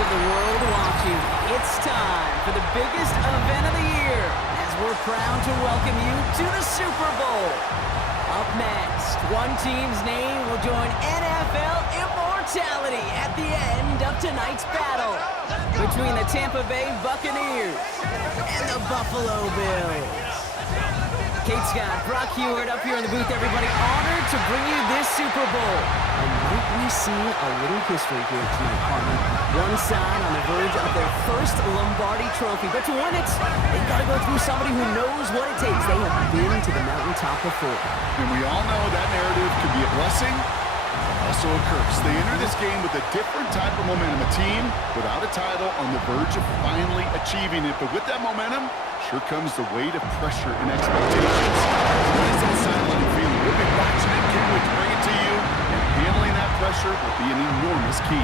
of the world watching. It's time for the biggest event of the year as we're proud to welcome you to the Super Bowl. Up next, one team's name will join NFL immortality at the end of tonight's battle between the Tampa Bay Buccaneers and the Buffalo Bills. Kate Scott, Brock Heward up here in the booth, everybody. Honored to bring you this Super Bowl. And might we see a little history here tonight, partner? One side on the verge of their first Lombardi trophy. But to win it, they've got to go through somebody who knows what it takes. They have been to the mountaintop before. And we all know that narrative can be a blessing, but also a curse. They enter this game with a different type of momentum. A team without a title on the verge of finally achieving it. But with that momentum, sure comes the weight of pressure and expectations. What is that sideline feeling? We'll be watching it, can't wait to bring it to you, and handling that pressure will be an enormous key.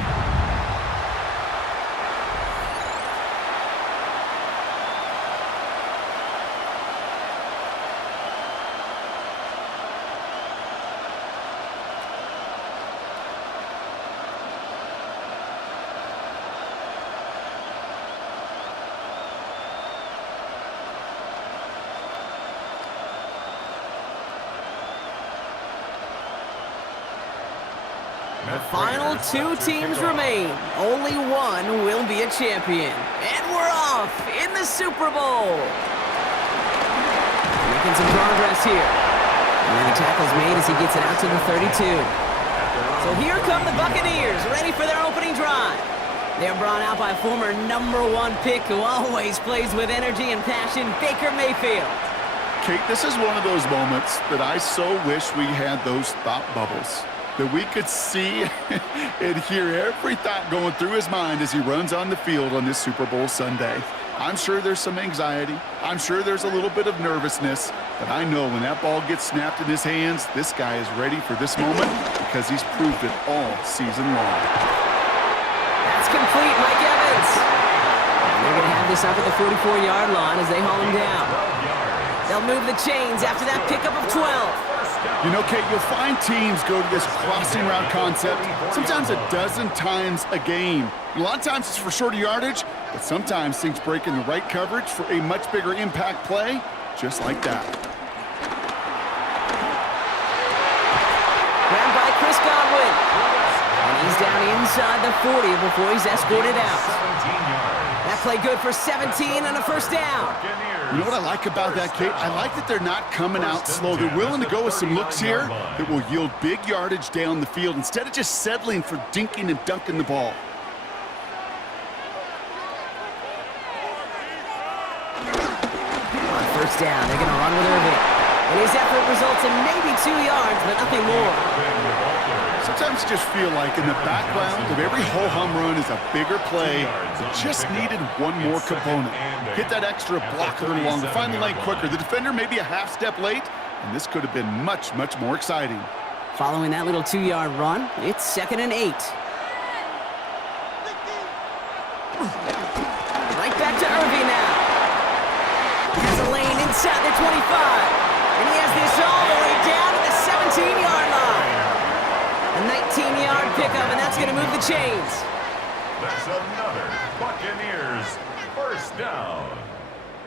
The final two teams remain. Only one will be a champion. And we're off in the Super Bowl. Making some progress here. And the tackle's made as he gets it out to the 32. So here come the Buccaneers, ready for their opening drive. They're brought out by former #1 pick who always plays with energy and passion, Baker Mayfield. Kate, this is one of those moments that I so wish we had those thought bubbles, that we could see and hear every thought going through his mind as he runs on the field on this Super Bowl Sunday. I'm sure there's some anxiety. I'm sure there's a little bit of nervousness. But I know when that ball gets snapped in his hands, this guy is ready for this moment because he's proved it all season long. That's complete, Mike Evans. And they're going to have this up at the 44-yard line as they haul him down. They'll move the chains after that pickup of 12. You know, Kate, you'll find teams go to this crossing route concept sometimes a dozen times a game. A lot of times it's for shorter yardage, but sometimes things break in the right coverage for a much bigger impact play, just like that. Grabbed by Chris Godwin. And he's down inside the 40 before he's escorted out. That play good for 17 and a first down. You know what I like about that, Kate? I like that they're not coming out slow. They're willing to go with some looks here that will yield big yardage down the field instead of just settling for dinking and dunking the ball. On first down, they're going to run with Irving. And his effort results in maybe 2 yards, but nothing more. Sometimes you just feel like in the background of every ho-hum run is a bigger play that just needed one more component. Hit that extra block a little longer, find the lane quicker. The defender may be a half step late, and this could have been much, much more exciting. Following that little 2-yard run, it's 2nd and 8. Right back to Irving now. He has a lane inside the 25. And he has this all the way down to the 17-yard line. A 19-yard pickup, and that's going to move the chains. That's another Buccaneers first down.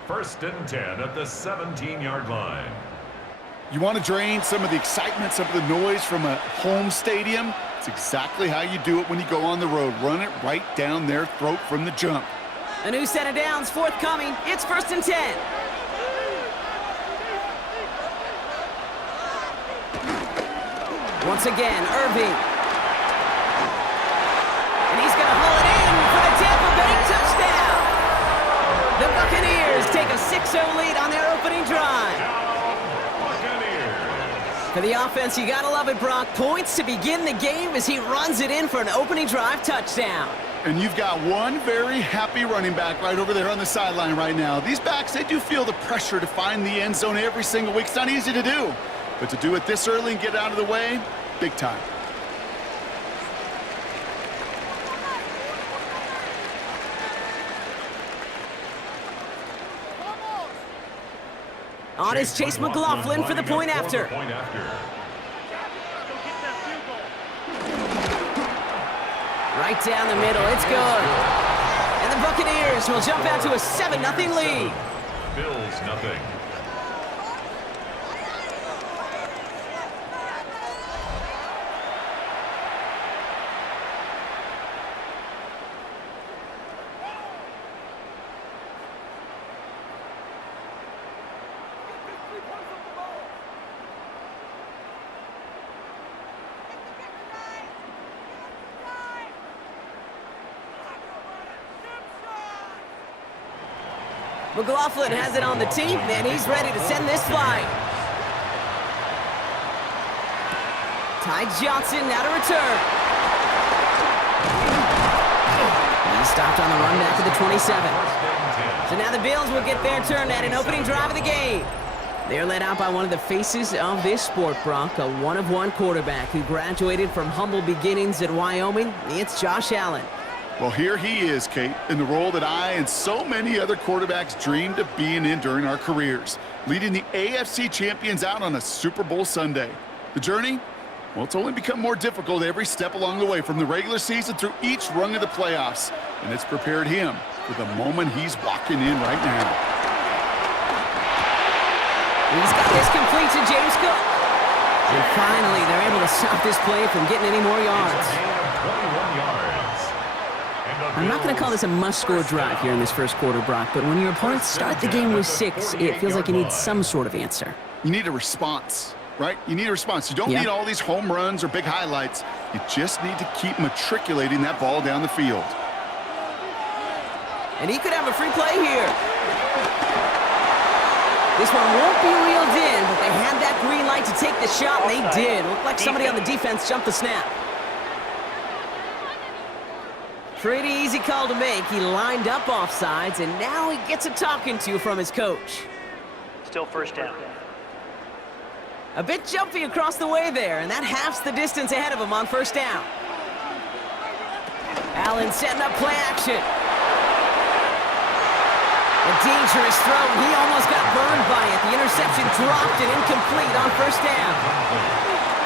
1st and 10 at the 17-yard line. You want to drain some of the excitement, some of the noise from a home stadium? It's exactly how you do it when you go on the road. Run it right down their throat from the jump. A new set of downs forthcoming. It's 1st and 10. Once again, Irving. And he's going to haul it in for the Tampa Bay touchdown. The Buccaneers take a 6-0 lead on their opening drive. For the offense, you got to love it, Brock. Points to begin the game as he runs it in for an opening drive touchdown. And you've got one very happy running back right over there on the sideline right now. These backs, they do feel the pressure to find the end zone every single week. It's not easy to do. But to do it this early and get out of the way, big time. On is Chase McLaughlin for the point after. Right down the middle. It's good. And the Buccaneers will jump out to a 7-0 lead. Bills nothing. McLaughlin has it on the team, and he's ready to send this flight. Ty Johnson now to return. He stopped on the run back to the 27. So now the Bills will get their turn at an opening drive of the game. They're led out by one of the faces of this sport, Brock, a one-of-one quarterback who graduated from humble beginnings at Wyoming. It's Josh Allen. Well, here he is, Kate, in the role that I and so many other quarterbacks dreamed of being in during our careers, leading the AFC champions out on a Super Bowl Sunday. The journey? Well, it's only become more difficult every step along the way, from the regular season through each rung of the playoffs, and it's prepared him for the moment he's walking in right now. He's got this complete to James Cook. And finally, they're able to stop this play from getting any more yards. 21 yards. I'm not going to call this a must-score drive here in this first quarter, Brock, but when your opponents start the game with 6, it feels like you need some sort of answer. You need a response, right? You need a response. You don't need all these home runs or big highlights. You just need to keep matriculating that ball down the field. And he could have a free play here. This one won't be reeled in, but they had that green light to take the shot, and they did. Looked like somebody on the defense jumped the snap. Pretty easy call to make. He lined up offsides, and now he gets a talking to from his coach. Still first down. A bit jumpy across the way there, and that halves the distance ahead of him on first down. Allen setting up play action. A dangerous throw. He almost got burned by it. The interception dropped and incomplete on first down.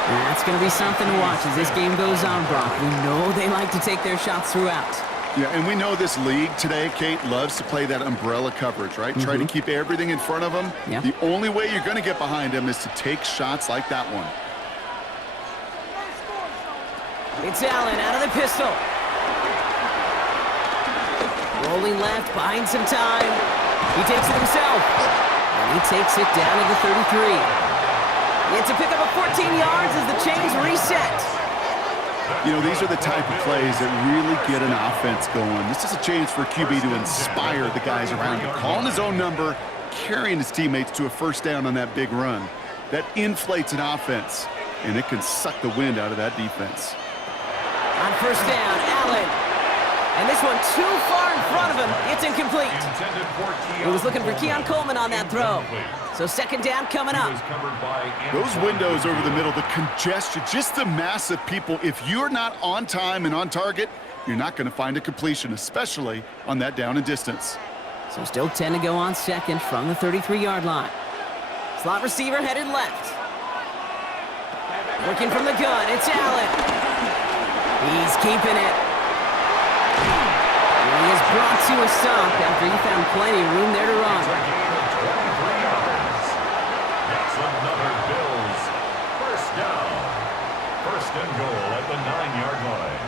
And that's going to be something to watch as this game goes on, Brock. We know they like to take their shots throughout. Yeah, and we know this league today, Kate, loves to play that umbrella coverage, right? Try to keep everything in front of them. Yeah. The only way you're going to get behind them is to take shots like that one. It's Allen out of the pistol. Rolling left, buying some time. He takes it himself. And he takes it down to the 33. It's a pickup of 14 yards as the chains reset. You know, these are the type of plays that really get an offense going. This is a chance for QB to inspire the guys around him. Calling his own number, carrying his teammates to a first down on that big run. That inflates an offense, and it can suck the wind out of that defense. On first down, Allen. And this one too far in front of him. It's incomplete. He was looking for Keon Coleman on that throw. So second down coming up. Those windows over the middle, the congestion, just the mass of people. If you're not on time and on target, you're not going to find a completion, especially on that down and distance. So still 10 to go on second from the 33-yard line. Slot receiver headed left. Working from the gun, it's Allen. He's keeping it. He is brought to a stop after he found plenty of room there to run. That's another Bills first down. First and goal at the 9-yard line.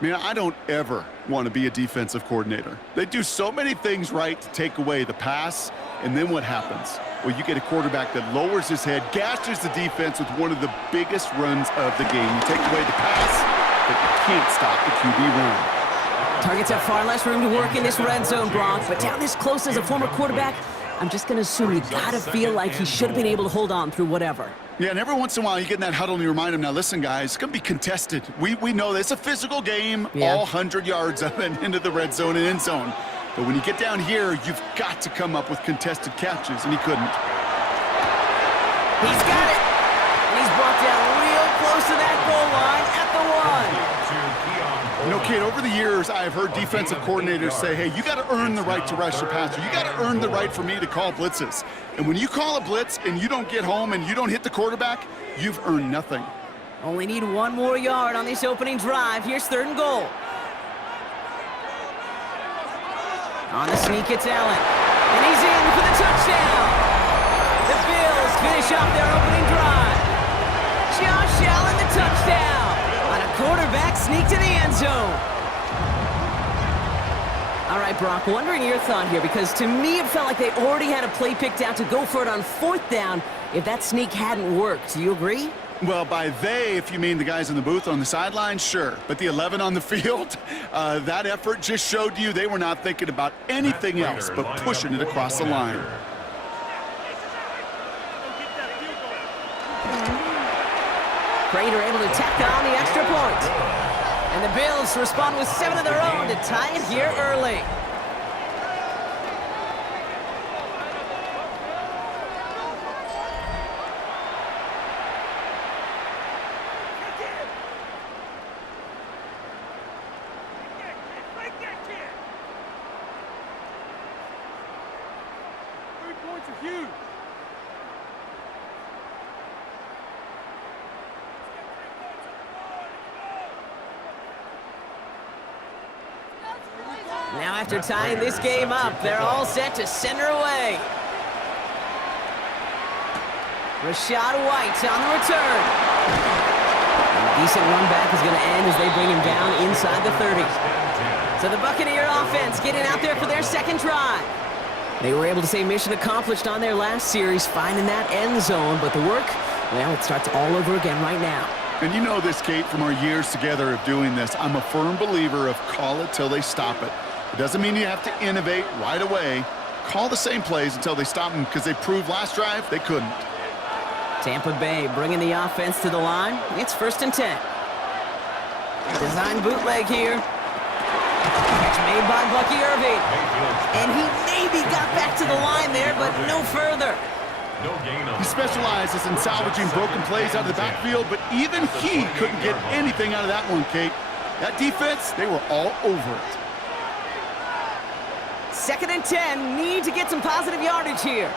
Man, I don't ever want to be a defensive coordinator. They do so many things right to take away the pass, and then what happens? Well, you get a quarterback that lowers his head, gashes the defense with one of the biggest runs of the game. You take away the pass, but you can't stop the QB run. Targets have far less room to work in this red zone, Brock, but down this close as a former quarterback, I'm just going to assume you got to feel like he should have been able to hold on through whatever. Yeah, and every once in a while you get in that huddle and you remind him, now listen, guys, it's going to be contested. We know that it's a physical game, all 100 yards of it into the red zone and end zone. But when you get down here, you've got to come up with contested catches, and he couldn't. He's got it. And he's brought down real close to that goal line at the 1. You know, know, Kate, over the years, I've heard defensive coordinators say, hey, you got to earn the right to rush your passer. You got to earn the right for me to call blitzes. And when you call a blitz and you don't get home and you don't hit the quarterback, you've earned nothing. Only need one more yard on this opening drive. Here's 3rd and goal. On the sneak, it's Allen. And he's in for the touchdown. The Bills finish off their opening drive. Josh Allen, the touchdown. On a quarterback sneak to the end zone. All right, Brock, wondering your thought here, because to me it felt like they already had a play picked out to go for it on 4th down if that sneak hadn't worked. Do you agree? Well, by they, if you mean the guys in the booth on the sideline, sure. But the 11 on the field, that effort just showed you they were not thinking about anything else but pushing it across the line. Prater able to tack on the extra point. And the Bills respond with 7 of their own to tie it here early. Now after tying this game up, they're all set to center away. Rashad White on the return. And a decent run back is going to end as they bring him down inside the 30. So the Buccaneer offense getting out there for their 2nd drive. They were able to say mission accomplished on their last series, finding that end zone, but the work, well, it starts all over again right now. And you know this, Kate, from our years together of doing this. I'm a firm believer of call it till they stop it. It doesn't mean you have to innovate right away. Call the same plays until they stop them, because they proved last drive they couldn't. Tampa Bay bringing the offense to the line. It's 1st and 10. Design bootleg here. Catch made by Bucky Irving. And he maybe got back to the line there, but no further. He specializes in salvaging broken plays out of the backfield, but even he couldn't get anything out of that one, Kate. That defense, they were all over it. 2nd and 10, need to get some positive yardage here.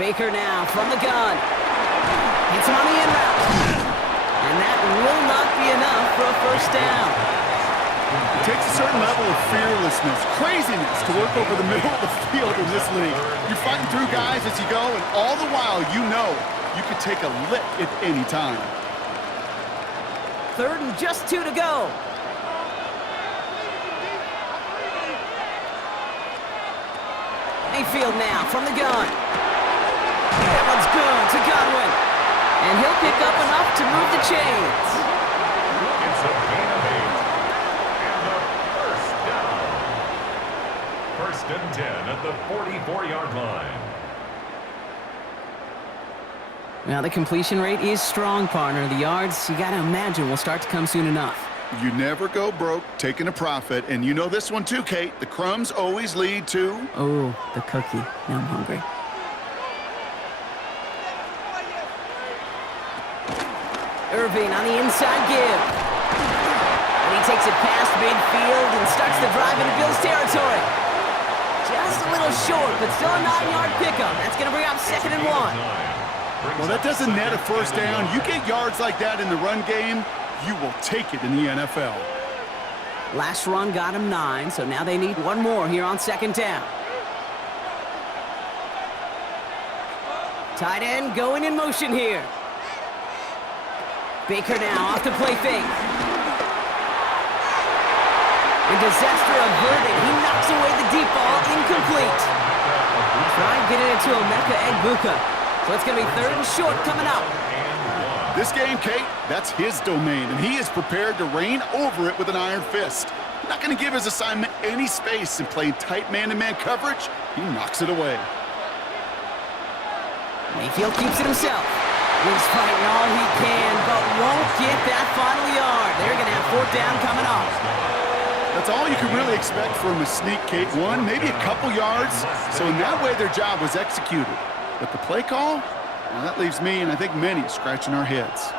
Baker now from the gun. Hits him on the in route. And that will not be enough for a 1st down. It takes a certain level of fearlessness, craziness to work over the middle of the field in this league. You're fighting through guys as you go, and all the while you know you could take a lick at any time. 3rd and just 2 to go. Mayfield now from the gun. That one's good to Godwin. And he'll pick up enough to move the chains. It's a gain of 8. And a 1st down. 1st and 10 at the 44-yard line. Now the completion rate is strong, partner. The yards, you got to imagine, will start to come soon enough. You never go broke taking a profit, and you know this one too, Kate. The crumbs always lead to... Oh, the cookie. Now I'm hungry. Irving on the inside give. And he takes it past midfield and starts the drive into Bills territory. Just a little short, but still a 9-yard pickup. That's going to bring up 2nd and 1. Well, that doesn't net a 1st down. You get yards like that in the run game, you will take it in the NFL. Last run got him 9, so now they need one more here on 2nd down. Tight end going in motion here. Baker now off the play fake. And disaster averted. He knocks away the deep ball, incomplete. Try and get it into Emeka Egbuka. So it's going to be 3rd and short coming up. This game, Kate, that's his domain, and he is prepared to reign over it with an iron fist. Not going to give his assignment any space in playing tight man-to-man coverage. He knocks it away. Mayfield keeps it himself. He's fighting all he can, but won't get that final yard. They're going to have 4th down coming up. That's all you can really expect from a sneak, Kate. One, maybe a couple yards. So in that way, their job was executed. But the play call? Well, that leaves me, and I think many, scratching our heads.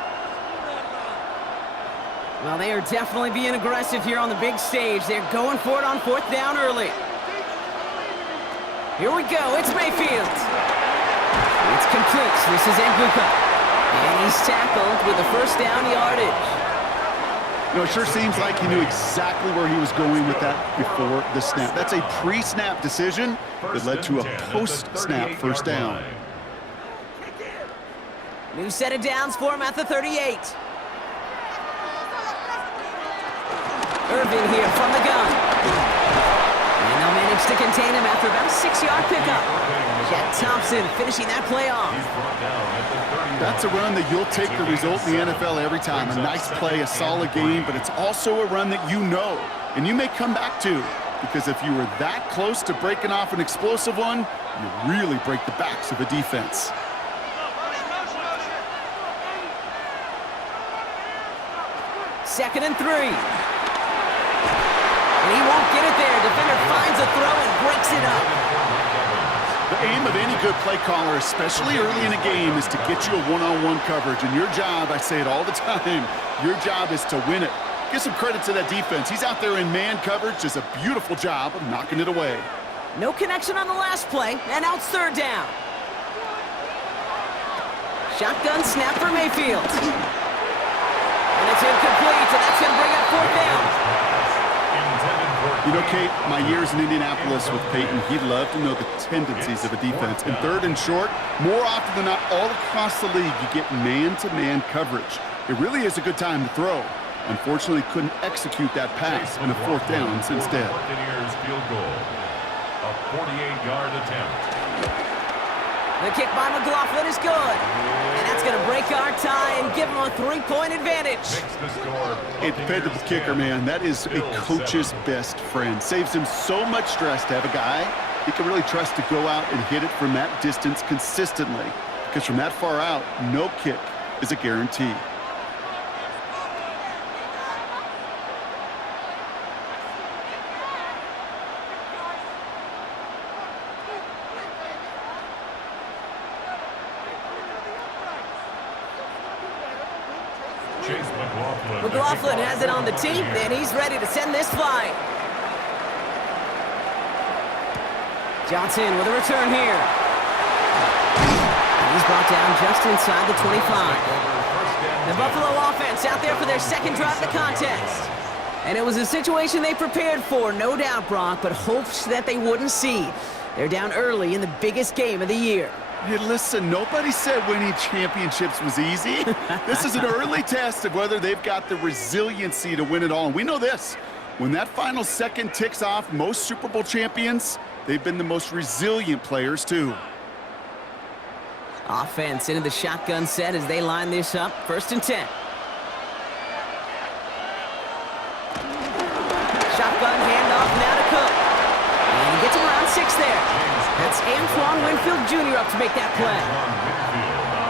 Well, they are definitely being aggressive here on the big stage. They're going for it on 4th down early. Here we go. It's Mayfield. It's complete. This is Nguka. And he's tackled with the 1st down yardage. You know, it sure seems like he knew exactly where he was going with that before the snap. That's a pre-snap decision that led to a post-snap 1st down. New set of downs for him at the 38. Irvin here from the gun. And they'll manage to contain him after about a 6-yard pickup. Jack Thompson finishing that play off. That's a run that you'll take the result in the NFL every time. A nice play, a solid game, but it's also a run that you know and you may come back to, because if you were that close to breaking off an explosive one, you really break the backs of a defense. Second and 3. And he won't get it there. Defender finds a throw and breaks it up. The aim of any good play caller, especially early in a game, is to get you a one-on-one coverage. And your job, I say it all the time, your job is to win it. Give some credit to that defense. He's out there in man coverage. Does a beautiful job of knocking it away. No connection on the last play, and now it's 3rd down. Shotgun snap for Mayfield. And it's incomplete, and that's going to bring up 4th down. You know, Kate, my years in Indianapolis with Peyton, he loved to know the tendencies of a defense. In 3rd and short, more often than not, all across the league, you get man-to-man coverage. It really is a good time to throw. Unfortunately, couldn't execute that pass on a 4th down instead. Buccaneers field goal. A 48-yard attempt. The kick by McLaughlin is good. And that's going to break our tie and give him a 3-point advantage. Makes the score. Hey, dependable kicker, man. That is a coach's best friend. Saves him so much stress to have a guy he can really trust to go out and hit it from that distance consistently. Because from that far out, no kick is a guarantee. McLaughlin has it on the tee, and he's ready to send this flying. Johnson with a return here. And he's brought down just inside the 25. The Buffalo offense out there for their 2nd drive of the contest. And it was a situation they prepared for, no doubt, Brock, but hopes that they wouldn't see. They're down early in the biggest game of the year. Hey, listen, nobody said winning championships was easy. This is an early test of whether they've got the resiliency to win it all. And we know this. When that final second ticks off, most Super Bowl champions, they've been the most resilient players, too. Offense into the shotgun set as they line this up. 1st and 10. Shotgun handoff now to Cook. And he gets him around 6 there. That's Antoine Winfield Jr. up to make that play.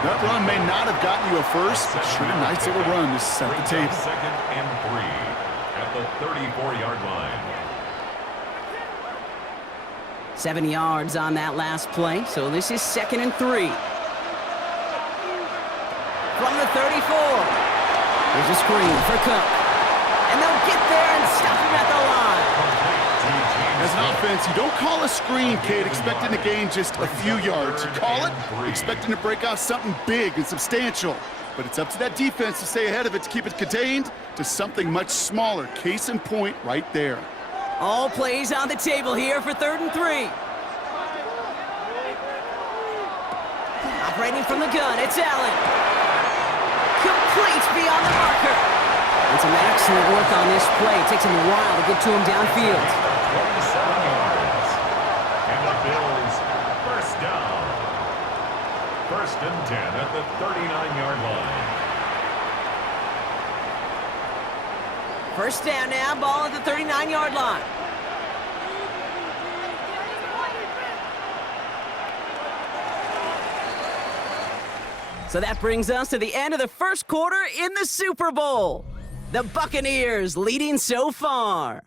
That run may not have gotten you a first, but sure a nice little run to set the table. 2nd and 3 at the 34-yard line. 7 yards on that last play, so this is 2nd and 3. From the 34. There's a screen for Cook. And they'll get there and stop him at the line. As an offense, you don't call a screen, Kate, expecting to gain just a few yards. You call it expecting to break out something big and substantial. But it's up to that defense to stay ahead of it, to keep it contained to something much smaller. Case in point right there. All plays on the table here for 3rd and 3. Operating from the gun, it's Allen. Complete beyond the marker. And some excellent work on this play. It takes him a while to get to him downfield. 27 yards. And the Bills, 1st down. 1st and 10 at the 39-yard line. 1st down now, ball at the 39-yard line. So that brings us to the end of the 1st quarter in the Super Bowl. The Buccaneers leading so far.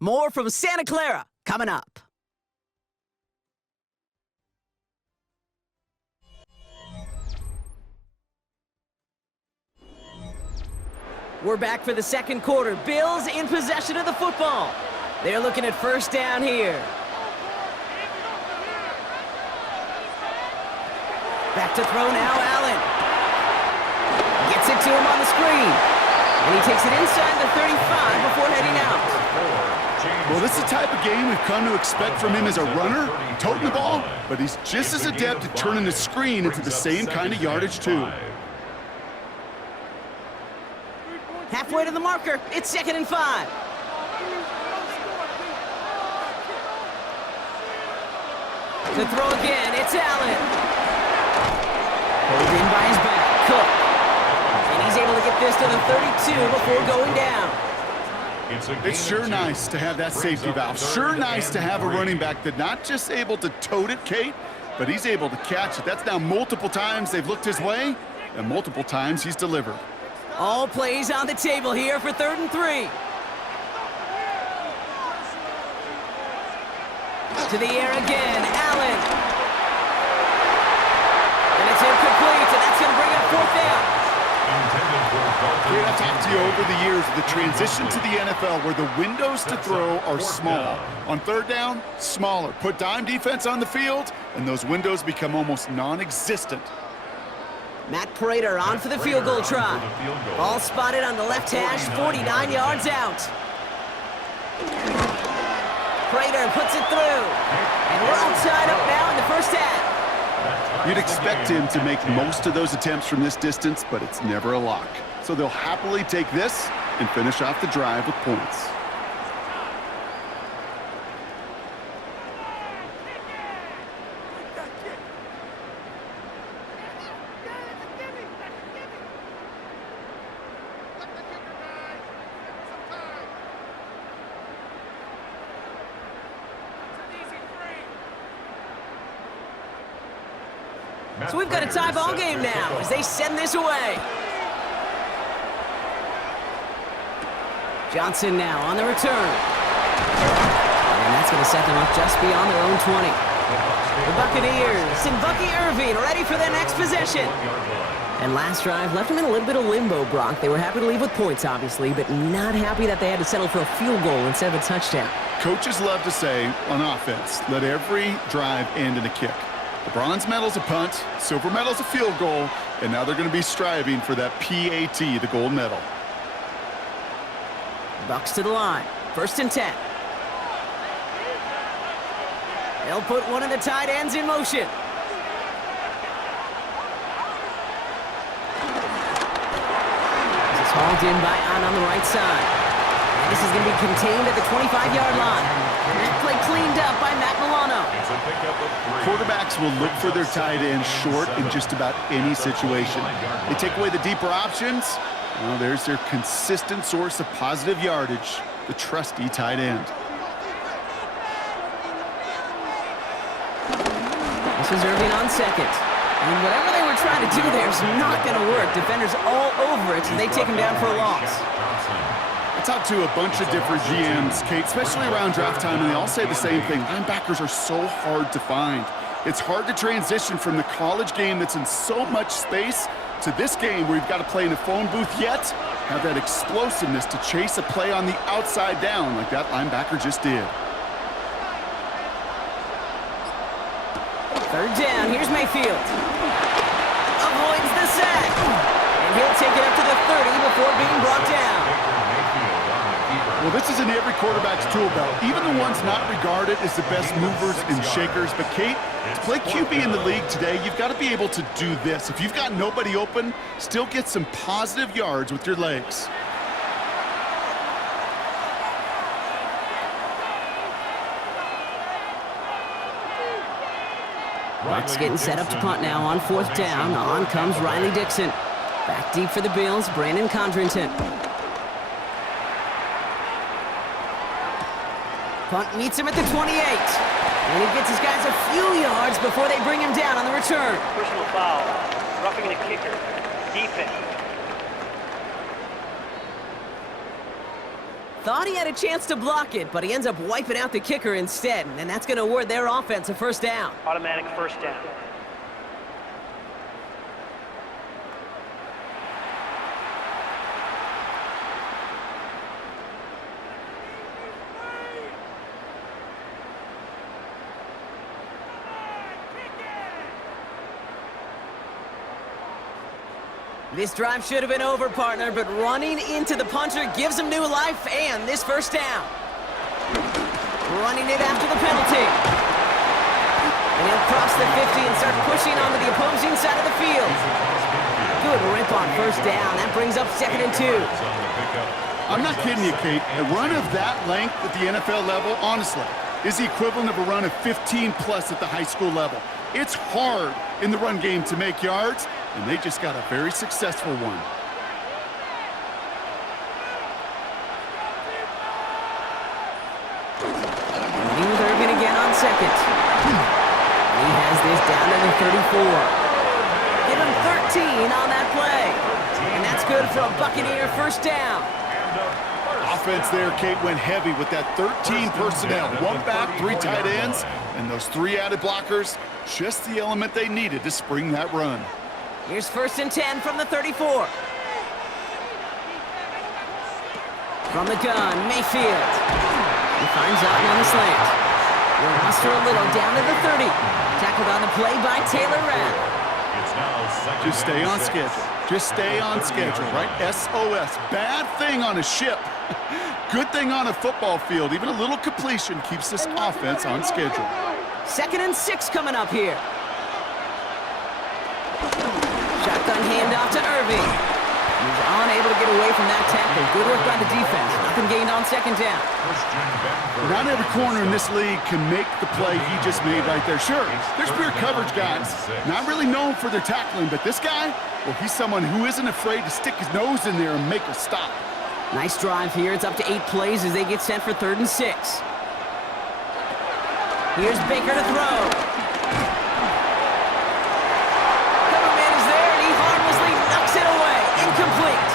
More from Santa Clara coming up. We're back for the second quarter. Bills in possession of the football. They're looking at first down here. Back to throw now, Allen. Gets it to him on the screen. And he takes it inside the 35 before heading out. Well, this is the type of game we've come to expect from him as a runner, toting the ball, but he's just as adept at turning the screen into the same kind of yardage, too. Halfway to the marker. It's 2nd and 5. To throw again, it's Allen. Pulled in by his back, Cook. And he's able to get this to the 32 before going down. It's sure nice to have that safety valve. Sure nice to have a running back that's not just able to tote it, Kate, but he's able to catch it. That's now multiple times they've looked his way, and multiple times he's delivered. All plays on the table here for 3rd and 3. To the air again, Allen. And it's incomplete, and that's going to bring up 4th down. Kate, I've talked to you over the years of the transition to the NFL where the windows to throw are small. On 3rd down, smaller. Put dime defense on the field, and those windows become almost non-existent. Matt Prater on for the field goal try. Ball spotted on the left hash, 49 yards out. Prater puts it through. And we're all tied up now in the first half. You'd expect him to make most of those attempts from this distance, but it's never a lock. So they'll happily take this and finish off the drive with points. So we've got a tie ball game now as they send this away. Johnson now on the return. And that's going to set them up just beyond their own 20. The Buccaneers and Bucky Irving ready for their next possession. And last drive left them in a little bit of limbo, Brock. They were happy to leave with points, obviously, but not happy that they had to settle for a field goal instead of a touchdown. Coaches love to say on offense, let every drive end in a kick. The bronze medal's a punt, silver medal's a field goal, and now they're going to be striving for that PAT, the gold medal. Bucks to the line. 1st and 10. They'll put one of the tight ends in motion. This is hauled in by Ahn on the right side. And this is going to be contained at the 25-yard line. That play cleaned up by Matt Milano. Quarterbacks will look for their tight end short in just about any situation. They take away the deeper options. Well, there's their consistent source of positive yardage, the trusty tight end. This is Irving on 2nd. And whatever they were trying to do there is not going to work. Defenders all over it, and they take him down for a loss. I talked to a bunch of different GMs, Kate, especially around draft time, and they all say the same thing. Linebackers are so hard to find. It's hard to transition from the college game that's in so much space to this game where you've got to play in a phone booth yet have that explosiveness to chase a play on the outside down like that linebacker just did. 3rd down, here's Mayfield. Avoids the sack. And he'll take it up to the 30 before being brought down. Well, this is in every quarterback's tool belt, even the ones not regarded as the best movers and shakers. But, Kate, to play QB in the league today, you've got to be able to do this. If you've got nobody open, still get some positive yards with your legs. Bucks getting set up to punt now on 4th down. On comes Riley Dixon. Back deep for the Bills, Brandon Condrington. Punt meets him at the 28. And he gets his guys a few yards before they bring him down on the return. Personal foul. Roughing the kicker. Defense. Thought he had a chance to block it, but he ends up wiping out the kicker instead. And that's going to award their offense a 1st down. Automatic 1st down. This drive should have been over, partner, but running into the punter gives him new life and this first down. Running it after the penalty. And he'll cross the 50 and start pushing onto the opposing side of the field. Good rip on first down. That brings up 2nd and 2. I'm not kidding you, Kate. A run of that length at the NFL level, honestly, is the equivalent of a run of 15-plus at the high school level. It's hard in the run game to make yards, and they just got a very successful one. Leading with Irvin again on 2nd. He has this down to the 34. Give him 13 on that play. And that's good for a Buccaneer first down. Offense there, Kate, went heavy with that 13 personnel. 1 back, 3 tight ends, and those 3 added blockers. Just the element they needed to spring that run. Here's 1st and 10 from the 34. From the gun, Mayfield. He finds Otten on the slant. Will muster a little down to the 30. Tackled on the play by Taylor Rapp. Just stay on schedule. Just stay on schedule, right? SOS. Bad thing on a ship. Good thing on a football field. Even a little completion keeps this offense on schedule. 2nd and 6 coming up here. Shotgun handoff to Irving. He's unable to get away from that tackle. Good work by the defense. Nothing gained on 2nd down. Not every corner in this league can make the play he just made right there. Sure, there's pure coverage guys. Not really known for their tackling, but this guy, well, he's someone who isn't afraid to stick his nose in there and make a stop. Nice drive here. It's up to 8 plays as they get set for 3rd and 6. Here's Baker to throw. Coverman is there, and he harmlessly knocks it away. Incomplete.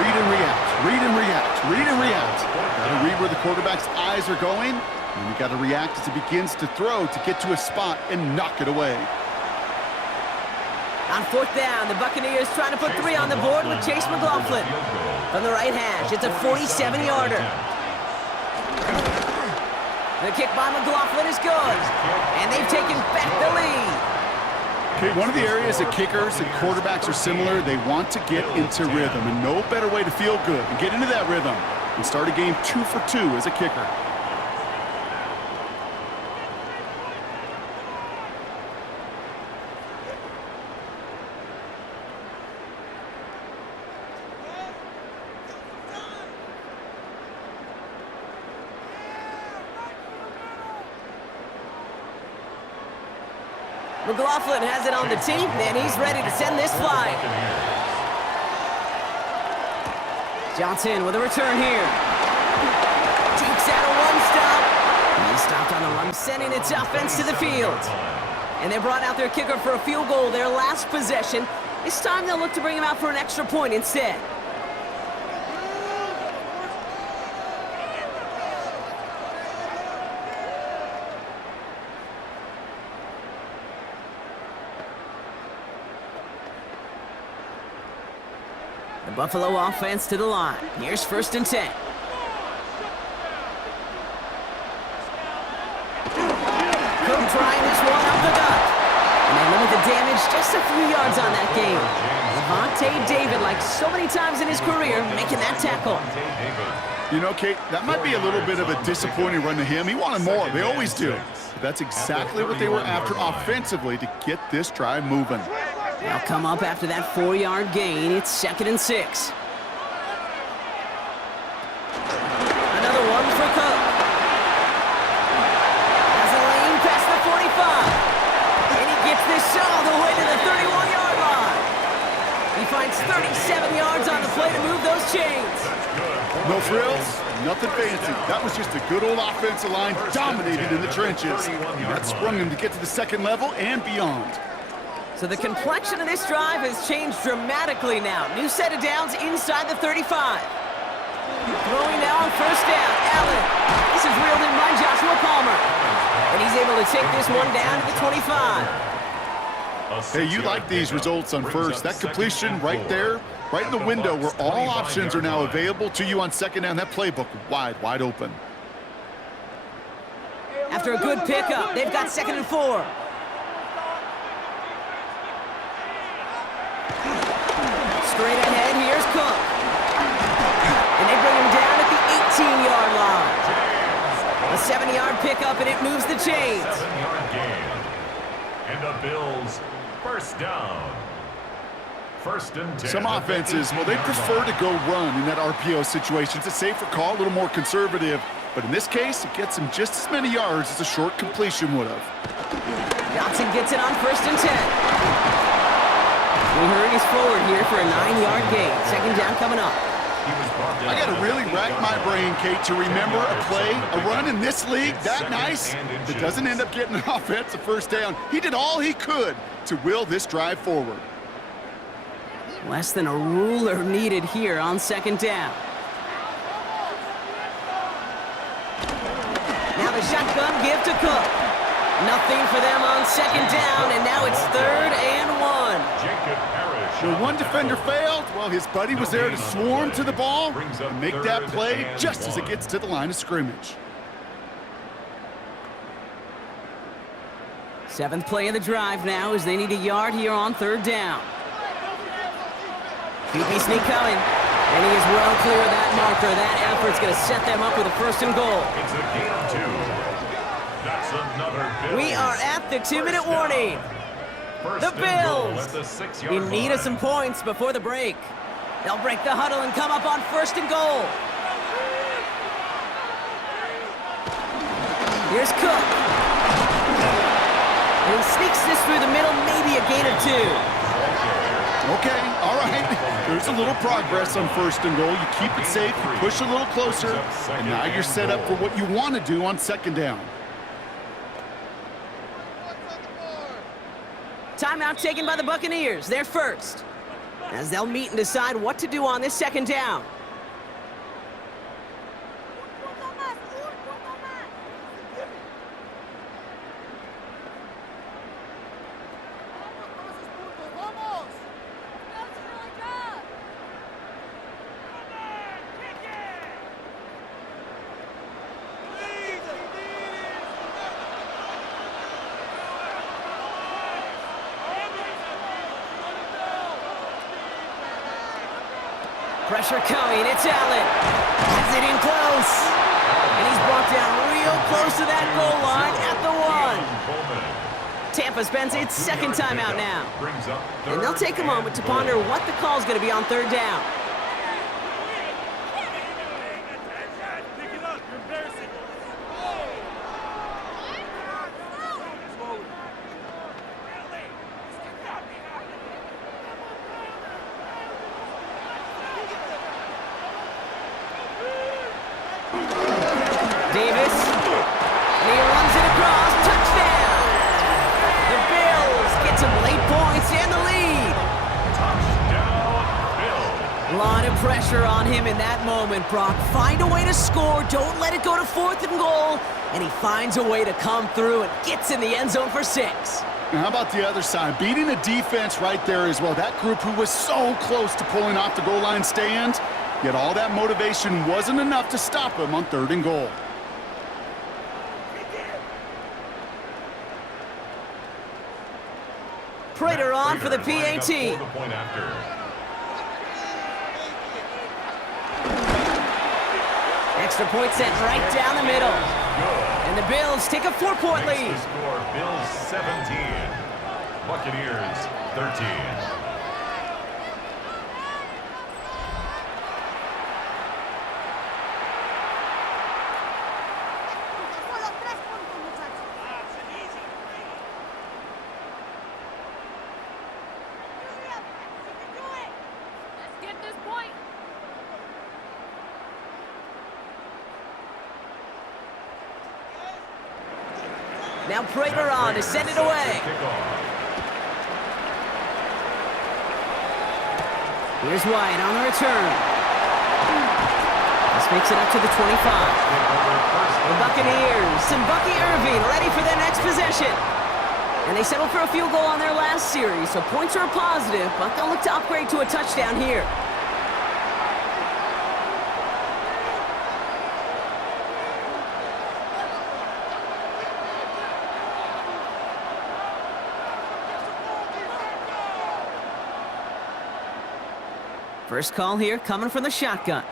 Read and react, read and react, read and react. Gotta read where the quarterback's eyes are going, and you gotta react as he begins to throw to get to a spot and knock it away. On 4th down, the Buccaneers trying to put 3 on the board with Chase McLaughlin. From the right hash, it's a 47-yarder. The kick by McLaughlin is good, and they've taken back the lead. Okay, one of the areas that kickers and quarterbacks are similar, they want to get into rhythm, and no better way to feel good and get into that rhythm and start a game 2 for 2 as a kicker. McLaughlin has it on the team, and he's ready to send this flying. Johnson with a return here. Takes out a one-stop. He stopped on the run, sending its offense to the field. And they brought out their kicker for a field goal their last possession. This time they'll look to bring him out for an extra point instead. The Buffalo offense to the line. Here's 1st and 10. Cook trying this one up the gut. And they limit the damage just a few yards on that game. Levante David, like so many times in his career, making that tackle. You know, Kate, that might be a little bit of a disappointing run to him. He wanted more. They always do. But that's exactly what they were after offensively to get this drive moving. They'll come up after that 4-yard gain. It's 2nd and 6. Another one for Cook. Has a lane past the 45. And he gets this all the way to the 31-yard line. He finds 37 yards on the play to move those chains. No frills, nothing fancy. That was just a good old offensive line dominated in the trenches. And that sprung him to get to the 2nd level and beyond. So the complexion of this drive has changed dramatically now. New set of downs inside the 35. Throwing now on 1st down. Allen. This is reeled in by Joshua Palmer. And he's able to take this one down to the 25. Hey, you like these results on 1st. That completion right there, right in the window where all options are now available to you on 2nd down. That playbook wide open. After a good pickup, they've got 2nd and 4. 7-yard pickup, and it moves the chains. 7-yard gain. And the Bills first down. First and 10. Some offenses, well, they prefer to go run in that RPO situation. It's a safer call, a little more conservative. But in this case, it gets him just as many yards as a short completion would have. Johnson gets it on first and 10. He hurries forward here for a 9-yard gain. Second down coming up. I got to really rack my brain, Kate, to remember a play, a run in this league that nice that doesn't end up getting an offensive first down. He did all he could to will this drive forward. Less than a ruler needed here on second down. Now the shotgun give to Cook. Nothing for them on second down, and now it's 3rd and 1. When one defender failed, well, his buddy was there to swarm to the ball and make that play just as it gets to the line of scrimmage. 7th play of the drive now as they need a yard here on 3rd down. QB sneak coming, and he is well clear of that marker. That effort's going to set them up with a 1st and goal. It's a gain of 2. That's another Bills. We are at the 2-minute warning. The Bills in need of some points before the break. They'll break the huddle and come up on 1st and goal. Here's Cook. And he sneaks this through the middle, maybe a gain of 2. Okay, all right. There's a little progress on 1st and goal. You keep it safe, you push a little closer, and now you're set up for what you want to do on 2nd down. Timeout taken by the Buccaneers. They're first, as they'll meet and decide what to do on this 2nd down. Pressure coming, it's Allen. Has it in close. And he's brought down real close to that goal line at the 1. Tampa spends its 2nd timeout now. And they'll take a moment to ponder what the call is going to be on 3rd down. Davis, and he runs it across, touchdown! The Bills get some late points and the lead. Touchdown, Bills. A lot of pressure on him in that moment, Brock. Find a way to score, don't let it go to 4th and goal, and he finds a way to come through and gets in the end zone for 6. Now, how about the other side? Beating a defense right there as well. That group who was so close to pulling off the goal line stand, yet all that motivation wasn't enough to stop him on 3rd and goal. Prater on for the PAT. Extra point set right down the middle. And the Bills take a 4-point lead. Score, Bills 17, Buccaneers 13. Now Prater on to send it away. Here's White on the return. This makes it up to the 25. The Buccaneers and Bucky Irving ready for their next possession. And they settled for a field goal on their last series, so points are a positive, but they'll look to upgrade to a touchdown here. First call here coming from the shotgun.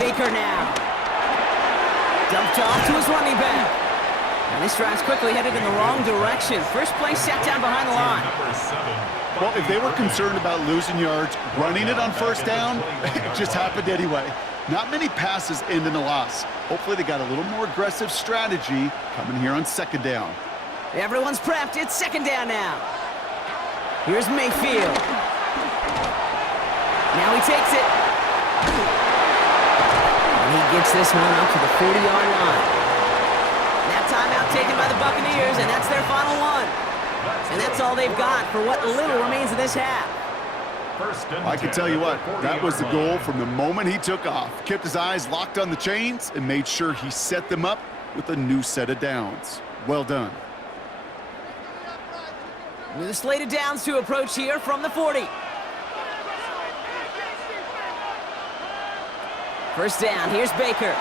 Baker now. Dumped off to his running back. And this drive's quickly headed in the wrong direction. First play set down behind the line. Well, if they were concerned about losing yards, running it on first down, it just happened anyway. Not many passes end in a loss. Hopefully they got a little more aggressive strategy coming here on second down. Everyone's prepped. It's second down now. Here's Mayfield. Now he takes it. And he gets this one up to the 40-yard line. That timeout taken by the Buccaneers, and that's their final one. And that's all they've got for what little remains of this half. I can tell you what, that was the goal from the moment he took off. Kept his eyes locked on the chains and made sure he set them up with a new set of downs. Well done. With a slate of downs to approach here from the 40. First down, here's Baker. Right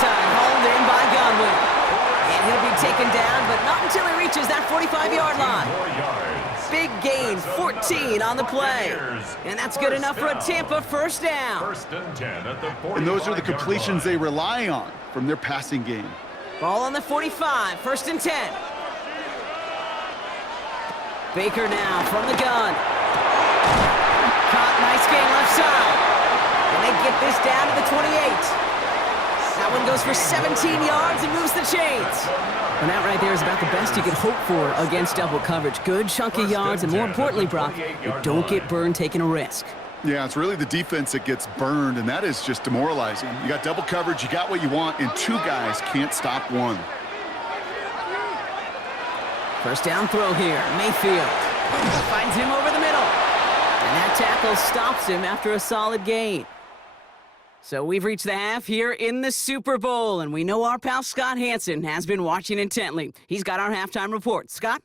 side, hauled in by Godwin. And he'll be taken down, but not until he reaches that 45-yard line. Big gain, 14 on the play. And that's good enough for a Tampa first down. And those are the completions they rely on from their passing game. Ball on the 45, first and 10. Baker now from the gun. Caught, nice gain left side. And they get this down to the 28. That one goes for 17 yards and moves the chains. And that right there is about the best you could hope for against double coverage. Good chunky yards, and more importantly, Brock, you don't get burned taking a risk. Yeah, it's really the defense that gets burned, and that is just demoralizing. You got double coverage, you got what you want, and two guys can't stop one. First down throw here, Mayfield. Finds him over the middle. And that tackle stops him after a solid gain. So we've reached the half here in the Super Bowl, and we know our pal Scott Hansen has been watching intently. He's got our halftime report. Scott?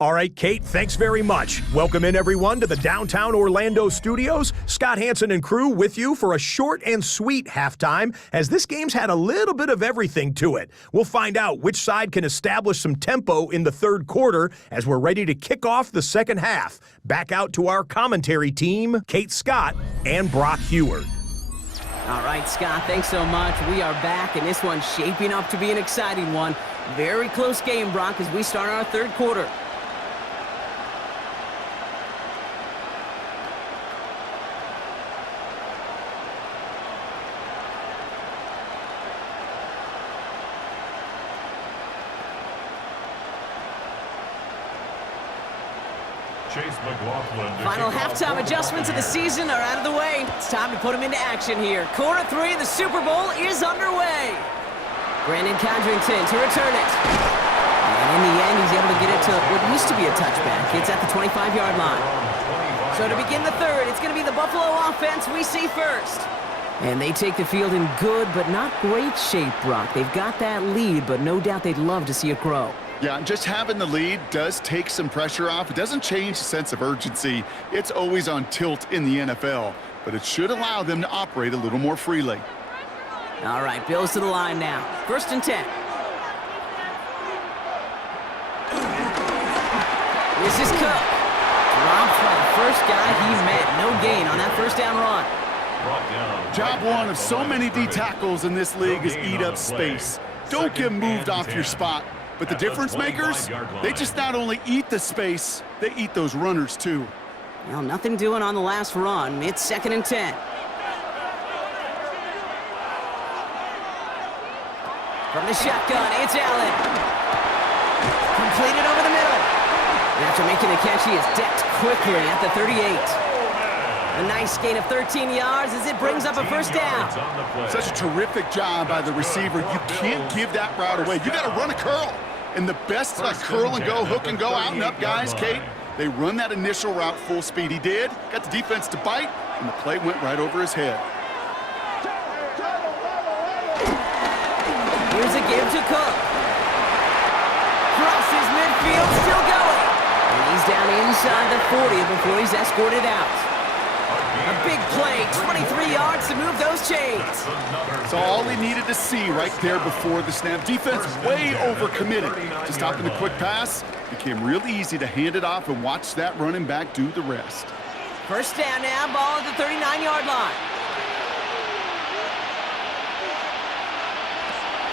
All right, Kate, thanks very much. Welcome in, everyone, to the downtown Orlando studios. Scott Hansen and crew with you for a short and sweet halftime, as this game's had a little bit of everything to it. We'll find out which side can establish some tempo in the third quarter as we're ready to kick off the second half. Back out to our commentary team, Kate Scott and Brock Heward. All right, Scott, thanks so much. We are back, and this one's shaping up to be an exciting one. Very close game, Brock, as we start our third quarter. Final halftime adjustments of the season are out of the way. It's time to put them into action here. Quarter 3 of the Super Bowl is underway. Brandon Condrington to return it. And in the end, he's able to get it to what used to be a touchback. It's at the 25-yard line. So to begin the third, it's going to be the Buffalo offense we see first. And they take the field in good but not great shape, Brock. They've got that lead, but no doubt they'd love to see it grow. Yeah, just having the lead does take some pressure off. It doesn't change the sense of urgency. It's always on tilt in the NFL, but it should allow them to operate a little more freely. All right, Bills to the line now. First and 10. This is Cook. Dropped by the first guy he met. No gain on that first down run. Job one of so many D tackles in this league is eat up space. Don't get moved off your spot. But the difference makers, they just not only eat the space, they eat those runners too. Well, nothing doing on the last run. It's second and 10. From the shotgun, it's Allen. Completed over the middle. And after making the catch, he is decked quickly at the 38. A nice gain of 13 yards as it brings up a first down. Such a terrific job by the receiver. You can't give that route away. You got to run a curl. And the best like curl and go, hook and go, out and up guys, Kate, they run that initial route full speed. He did. Got the defense to bite, and the play went right over his head. Here's a give to Cook. Crosses midfield, still going. And he's down inside the 40 before he's escorted out. A big play, 23 yards to move those chains. That's all he needed to see right there before the snap. Defense way overcommitted to stopping the quick pass. Became real easy to hand it off and watch that running back do the rest. First down now, ball at the 39-yard line.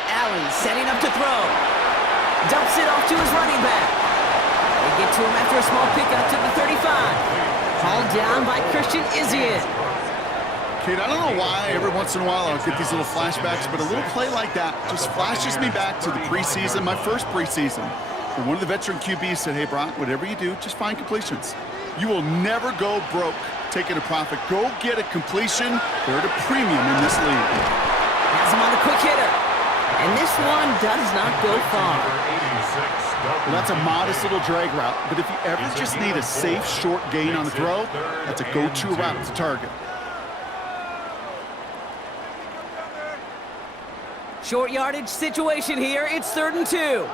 Allen setting up to throw. Dumps it off to his running back. They get to him after a small pickup to the 35. Hauled down by Christian Izzian. Kate, I don't know why every once in a while I'll get these little flashbacks, but a little play like that just flashes me back to the preseason, my first preseason. And one of the veteran QBs said, hey, Brock, whatever you do, just find completions. You will never go broke taking a profit. Go get a completion. They're at a premium in this league. Has him on the quick hitter. And this one does not go far. Well, that's a modest little drag route, but if you ever just need a safe, short gain on the throw, that's a go-to route to target. Short yardage situation here. It's 3rd and 2. They'll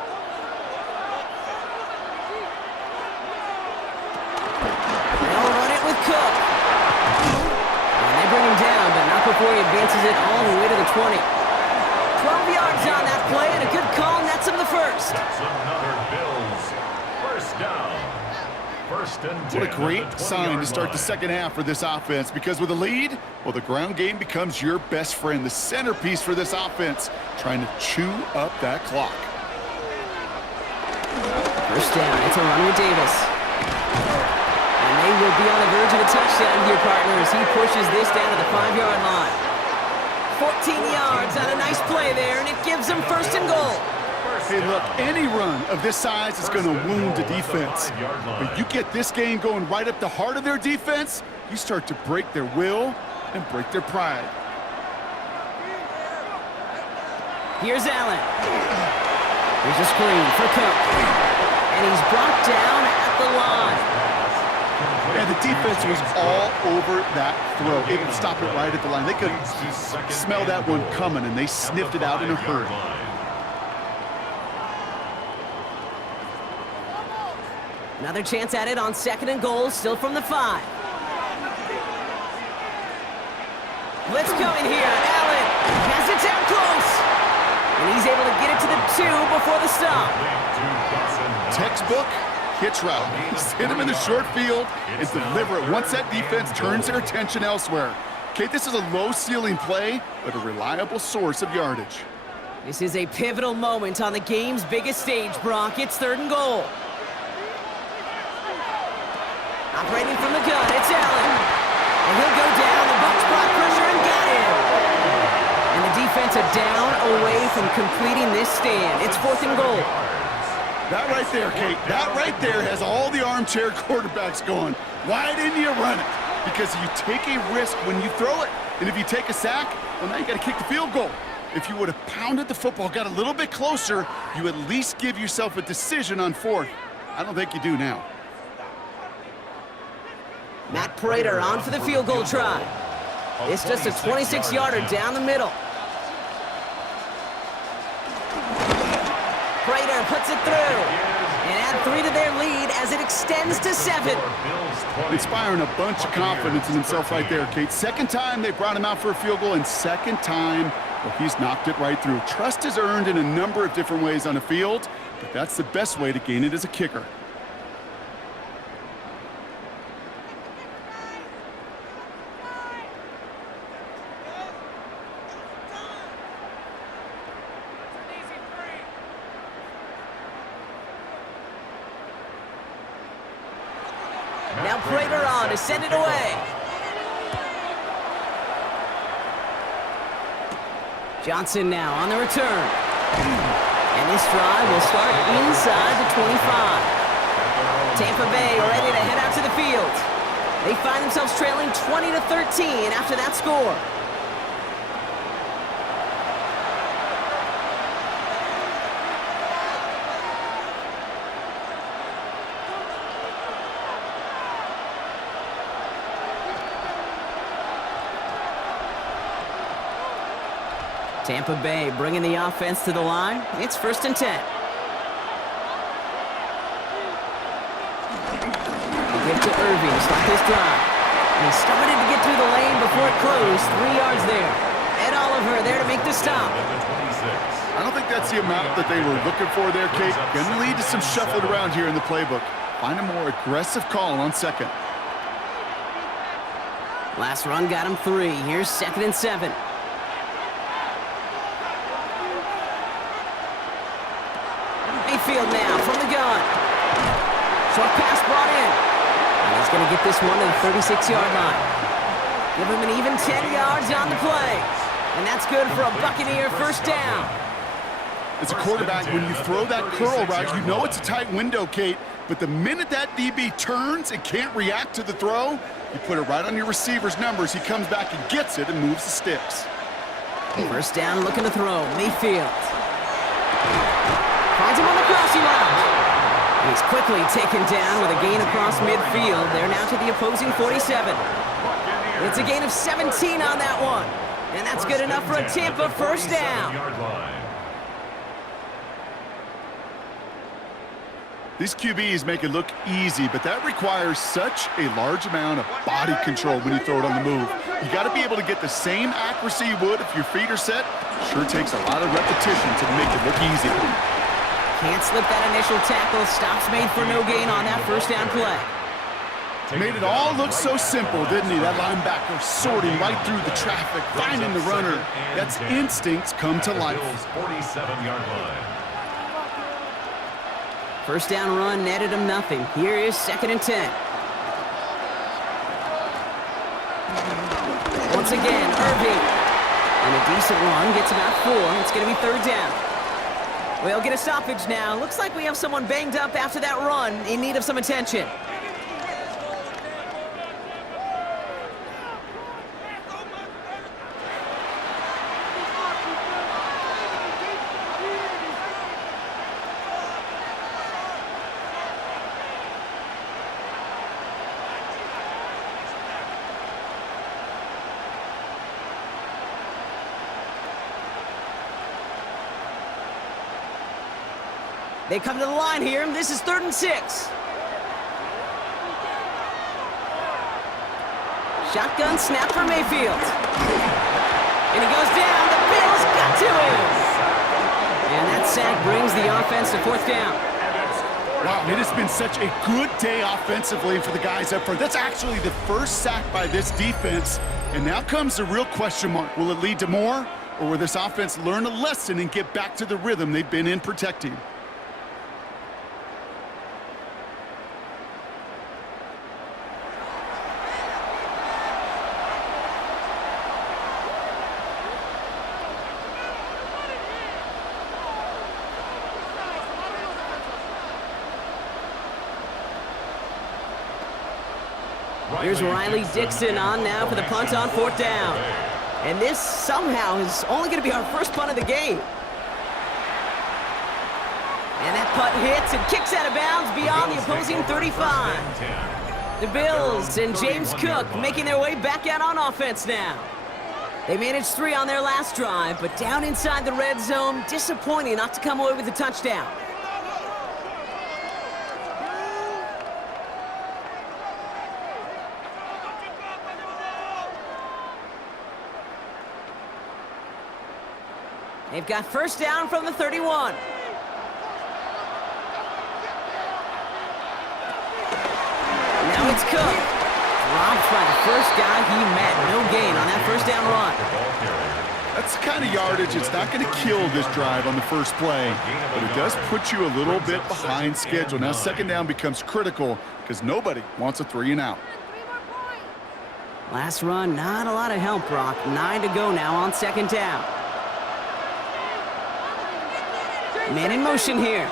run it with Cook. And they bring him down, but not before he advances it all the way to the 20. 12 yards on that play, and a good call nets him the first. That's another Bills first down. First and 10. What a great sign to start the second half for this offense, because with a lead, well, the ground game becomes your best friend, the centerpiece for this offense, trying to chew up that clock. First down, it's a run with Davis. And they will be on the verge of a touchdown here, partners. He pushes this down to the 5-yard line. 14 yards on a nice play there, and it gives them 1st and goal. Hey, look, any run of this size is going to wound the defense. But you get this game going right up the heart of their defense, you start to break their will and break their pride. Here's Allen. Here's a screen for Cook. And he's brought down at the line. And the defense was all over that throw, able to stop it right at the line. They could smell that one coming, and they sniffed it out in a hurry. Another chance at it on 2nd and goal, still from the 5. Blitz coming here. Allen has it down close. And he's able to get it to the 2 before the stop. Textbook hitch route. Just hit him in the short field and deliver it once that defense turns their attention elsewhere. Okay, this is a low-ceiling play, but a reliable source of yardage. This is a pivotal moment on the game's biggest stage, Brock. It's 3rd and goal. Operating from the gun, it's Allen. And he'll go down. The Bucs brought pressure and got him. And the defense a down away from completing this stand. It's 4th and goal. That right there, Kate, that right there has all the armchair quarterbacks going. Why didn't you run it? Because you take a risk when you throw it. And if you take a sack, well, now you got to kick the field goal. If you would have pounded the football, got a little bit closer, you at least give yourself a decision on 4th. I don't think you do now. Matt Prater on for the field goal try. It's just a 26-yarder down the middle. Prater puts it through. And add 3 to their lead as it extends to 7. Inspiring a bunch of confidence in himself right there, Kate. 2nd time they brought him out for a field goal, and 2nd time, well, he's knocked it right through. Trust is earned in a number of different ways on the field, but that's the best way to gain it as a kicker. Now Prater on to send it away. Johnson now on the return. And this drive will start inside the 25. Tampa Bay ready to head out to the field. They find themselves trailing 20-13 after that score. Tampa Bay bringing the offense to the line. It's 1st and 10. They give to Irving to start this drive. And he started to get through the lane before it closed. 3 yards there. Ed Oliver there to make the stop. I don't think that's the amount that they were looking for there, Kate. Going to lead to some shuffling around here in the playbook. Find a more aggressive call on 2nd. Last run got him 3. Here's 2nd and 7. Mayfield now from the gun. Short pass brought in. And he's going to get this one to the 36-yard line. Give him an even 10 yards on the play. And that's good for a Buccaneer first down. As a quarterback, when you throw that curl route, you know it's a tight window, Kate. But the minute that DB turns and can't react to the throw, you put it right on your receiver's numbers. He comes back and gets it and moves the sticks. First down, looking to throw. Mayfield. Finds him on the crossing route. And he's quickly taken down with a gain across midfield. They're now to the opposing 47. It's a gain of 17 on that one. And that's good enough for a Tampa first down. These QBs make it look easy, but that requires such a large amount of body control when you throw it on the move. You got to be able to get the same accuracy you would if your feet are set. Sure takes a lot of repetition to make it look easy. Can't slip that initial tackle. Stops made for no gain on that first down play. Made it all look so simple, didn't he? That linebacker sorting right through the traffic, finding the runner. That's instincts come to life. 47-yard line. First down run netted him nothing. Here is 2nd and 10. Once again, Irving. And a decent run gets about 4. It's going to be 3rd down. We'll get a stoppage now. Looks like we have someone banged up after that run in need of some attention. They come to the line here. This is 3rd and 6. Shotgun snap for Mayfield. And he goes down. The Bills got to him. And that sack brings the offense to 4th down. Wow, it has been such a good day offensively for the guys up front. That's actually the first sack by this defense. And now comes the real question mark. Will it lead to more? Or will this offense learn a lesson and get back to the rhythm they've been in protecting? Here's Riley Dixon on now for the punt on 4th down. And this somehow is only going to be our first punt of the game. And that punt hits and kicks out of bounds beyond the opposing 35. The Bills and James Cook making their way back out on offense now. They managed 3 on their last drive, but down inside the red zone, disappointing not to come away with a touchdown. They've got first down from the 31. Now it's Cook. Dropped by the first guy he met. No gain on that first down run. That's the kind of yardage. It's not going to kill this drive on the first play, but it does put you a little bit behind schedule. Now 2nd down becomes critical because nobody wants a 3 and out. Last run, not a lot of help, Brock. 9 to go now on 2nd down. Man in motion here.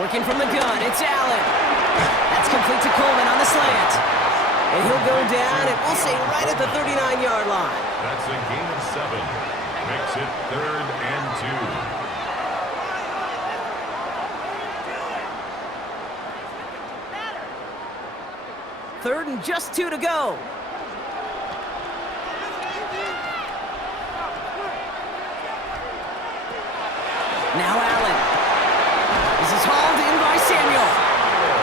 Working from the gun, it's Allen. That's complete to Coleman on the slant. And he'll go down, and we'll say right at the 39-yard line. That's a gain of 7. Makes it 3rd and 2. 3rd and just 2 to go. Now Allen. This is hauled in by Samuel.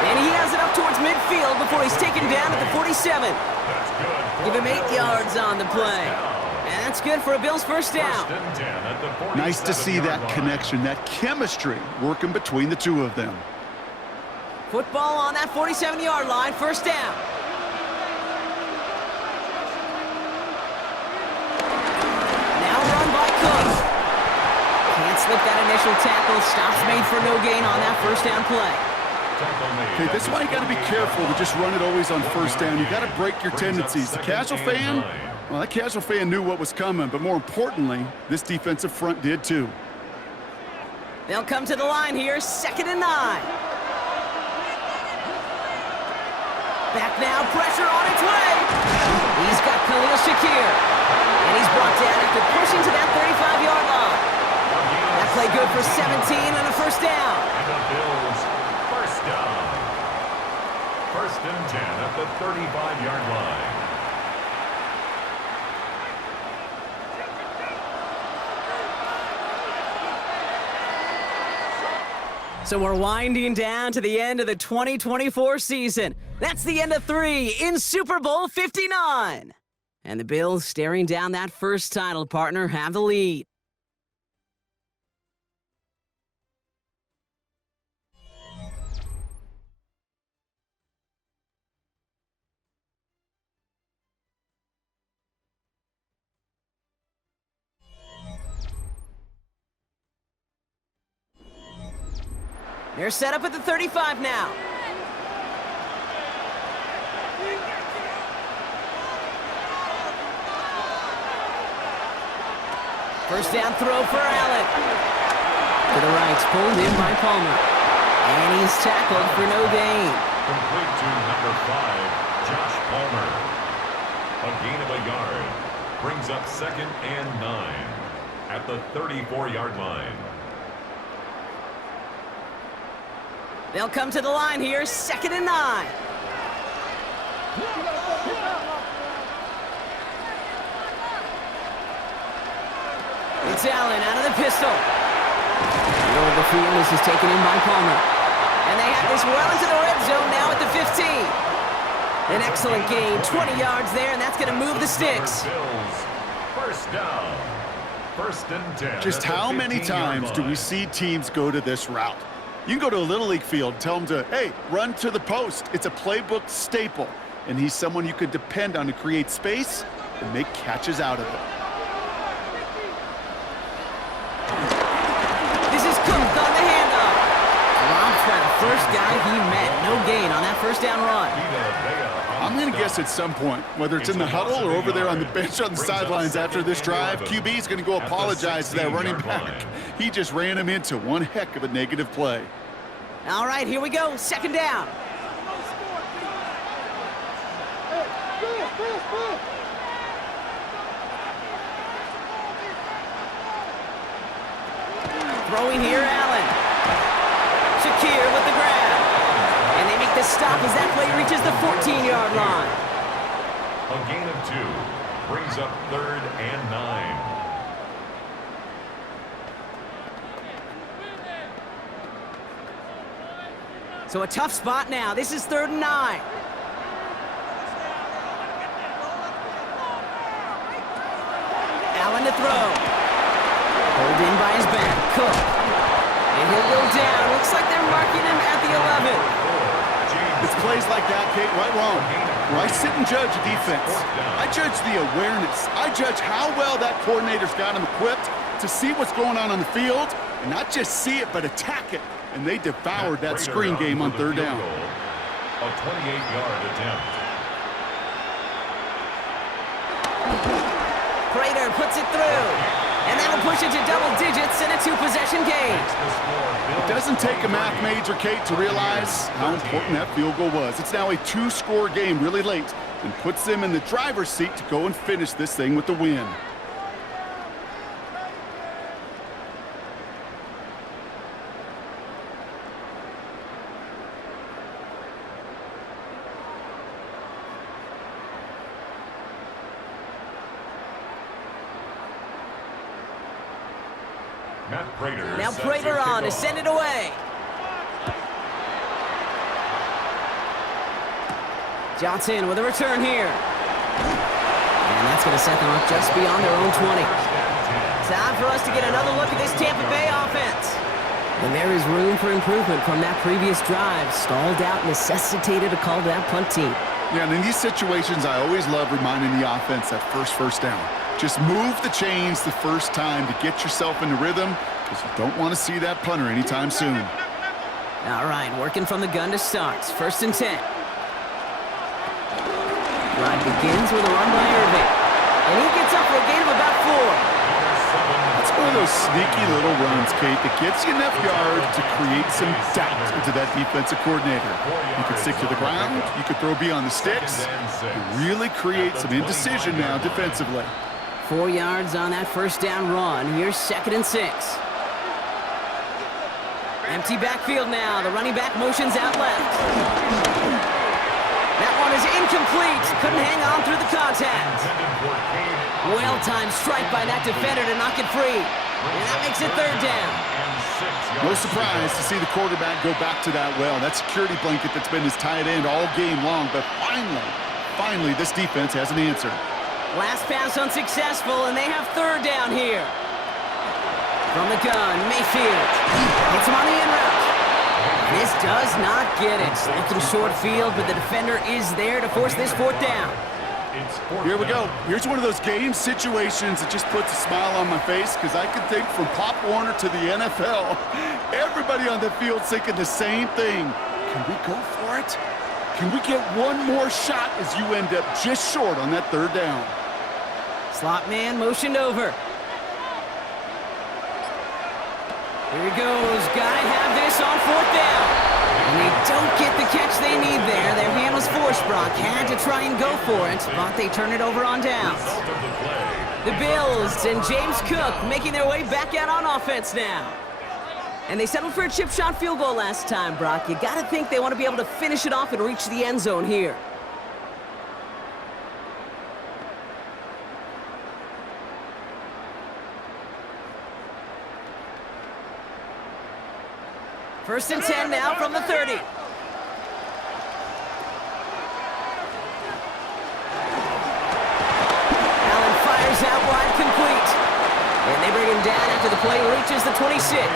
And he has it up towards midfield before he's taken down at the 47. Give him 8 yards on the play. And that's good for a Bills first down. Nice to see that connection, that chemistry working between the two of them. Football on that 47-yard line, first down. with that initial tackle. Stops made for no gain on that first down play. Okay, this is why you got to be careful to just run it always on first down. You got to break your tendencies. The casual fan, well, that casual fan knew what was coming, but more importantly, this defensive front did too. They'll come to the line here, 2nd and 9. Back now, pressure on its way. He's got Khalil Shakir. And he's brought down after pushing to that 35-yard line. That play good for 17 and a first down. And the Bills, first down. 1st and 10 at the 35-yard line. So we're winding down to the end of the 2024 season. That's the end of 3 in Super Bowl 59. And the Bills, staring down that first title, partner, have the lead. They're set up at the 35 now. First down throw for Allen. To the right, pulled in by Palmer. And he's tackled for no gain. Complete to number 5, Josh Palmer. A gain of a yard. Brings up 2nd and 9 at the 34-yard line. They'll come to the line here, 2nd and 9. It's Allen out of the pistol. Middle of the field, this is taken in by Palmer. And they have this well into the red zone now at the 15. An excellent gain, 20 yards there, and that's going to move the sticks. Bills, first down. 1st and 10. Just how many times do we see teams go to this route? You can go to a Little League field, tell them to, hey, run to the post. It's a playbook staple, and he's someone you could depend on to create space and make catches out of it. This is Cook on the handoff. Robbed by the first guy he met. No gain on that first down run. I'm going to guess at some point, whether it's in the huddle or over there on the bench on the sidelines after this drive, QB is going to go apologize to that running back. He just ran him into one heck of a negative play. All right, here we go. 2nd down. Throwing here, Allen. Shakir with the grab. And they make the stop as that play reaches the 14-yard line. A gain of 2 brings up 3rd and 9. So a tough spot now. This is 3rd and 9. Allen to throw. Pulled in by his back. Cook. And he'll go down. Looks like they're marking him at the 11. It's plays like that, Kate, right wrong. Where I sit and judge a defense. I judge the awareness. I judge how well that coordinator's got him equipped to see what's going on the field, and not just see it, but attack it. And they devoured that screen game on 3rd down. A 28-yard attempt. Prater puts it through. And that'll push it to double digits in a 2-possession game. It doesn't take a math major, Kate, to realize how important that field goal was. It's now a 2-score game really late and puts them in the driver's seat to go and finish this thing with the win. Now Prater on to send it away. Johnson with a return here. And that's going to set them up just beyond their own 20. Time for us to get another look at this Tampa Bay offense. And there is room for improvement from that previous drive. Stalled out, necessitated a call to that punt team. Yeah, and in these situations, I always love reminding the offense that first down. Just move the chains the first time to get yourself into rhythm, because you don't want to see that punter anytime soon. All right, working from the gun to start. 1st and 10. Drive begins with a run by Irving. And he gets up for a gain of about 4. It's one of those sneaky little runs, Kate, that gets you enough yards to create some doubt into that defensive coordinator. You can stick to the ground, you can throw beyond the sticks, and really create some indecision now defensively. 4 yards on that 1st down run. Here's 2nd and 6. Empty backfield now. The running back motions out left. That one is incomplete. Couldn't hang on through the contact. Well-timed strike by that defender to knock it free. And that makes it 3rd down. No surprise to see the quarterback go back to that well. That security blanket that's been his tight end all game long. But finally, this defense has an answer. Last pass unsuccessful, and they have 3rd down here. From the gun, Mayfield. Hits him on the in route. This does not get it. Looking short field, but the defender is there to force this 4th down. Here we go. Here's one of those game situations that just puts a smile on my face, because I can think from Pop Warner to the NFL, everybody on the field thinking the same thing. Can we go for it? Can we get one more shot as you end up just short on that 3rd down? Slot man motioned over. Here he goes. Gotta have this on 4th down. And they don't get the catch they need there. Their hand was forced, Brock. Had to try and go for it, but they turn it over on downs. The Bills and James Cook making their way back out on offense now. And they settled for a chip shot field goal last time, Brock. You gotta think they want to be able to finish it off and reach the end zone here. First and 10 now from the 30. Allen fires out wide, complete. And they bring him down after the play reaches the 26.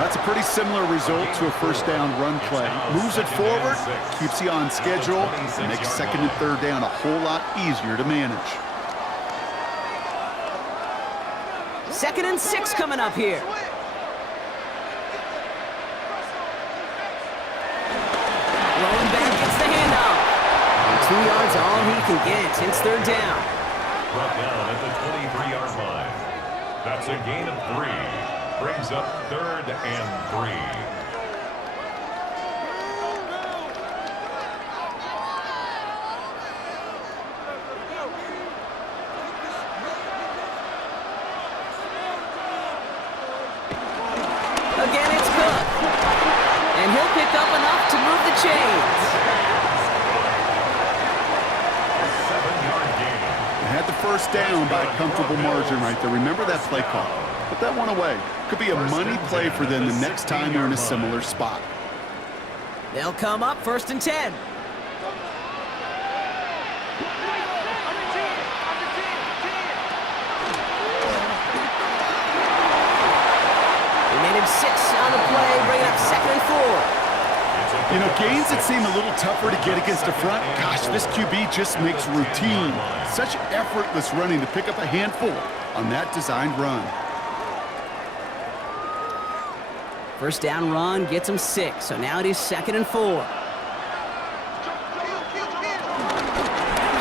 That's a pretty similar result to a 1st down run play. Moves it forward, keeps you on schedule, and makes 2nd and 3rd down a whole lot easier to manage. 2nd and 6 coming up here. Rolling back, gets the handoff. And 2 yards all he can get. It's 3rd down. Brought down at the 23-yard line. That's a gain of 3. Brings up 3rd and 3. Again, it's Cook. And he'll pick up enough to move the chains. 7-yard gain. They had the 1st down by a comfortable margin right there. Remember that play call. Put that one away. Could be a money play for them the next time they're in a similar spot. They'll come up 1st and 10. They made him 6 on the play, bringing up 2nd and 4. You know, games that seem a little tougher to get against the front, gosh, this QB just makes routine. Such effortless running to pick up a handful on that designed run. 1st down run gets him 6, so now it is 2nd and 4.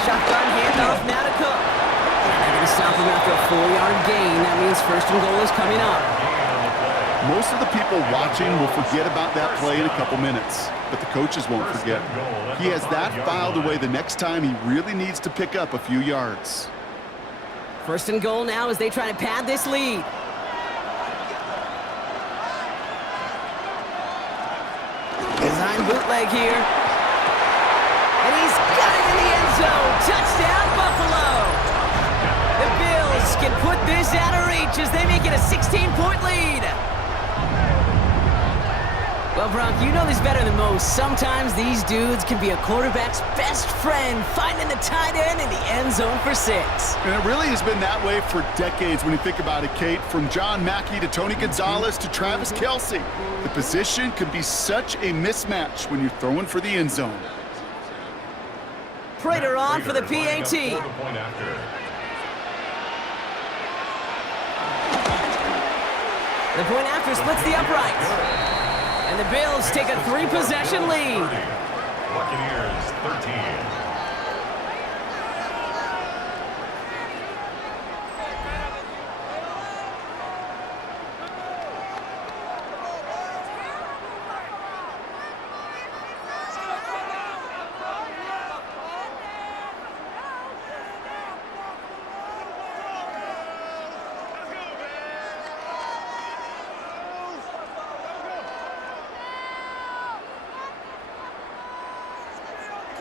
Shotgun handoff now to Cook. They're going to stop him after a 4-yard gain. That means 1st and goal is coming up. Most of the people watching will forget about that play in a couple minutes, but the coaches won't forget. He has that filed away the next time he really needs to pick up a few yards. 1st and goal now as they try to pad this lead. Design bootleg here. And he's got it in the end zone. Touchdown, Buffalo. The Bills can put this out of reach as they make it a 16-point lead. Well, Brock, you know this better than most. Sometimes these dudes can be a quarterback's best friend, finding the tight end in the end zone for 6. And it really has been that way for decades when you think about it, Kate. From John Mackey to Tony Gonzalez to Travis Kelce. The position can be such a mismatch when you're throwing for the end zone. Prater on for the PAT. The point after splits the uprights. And the Bills take a 3-possession lead. Buccaneers 13.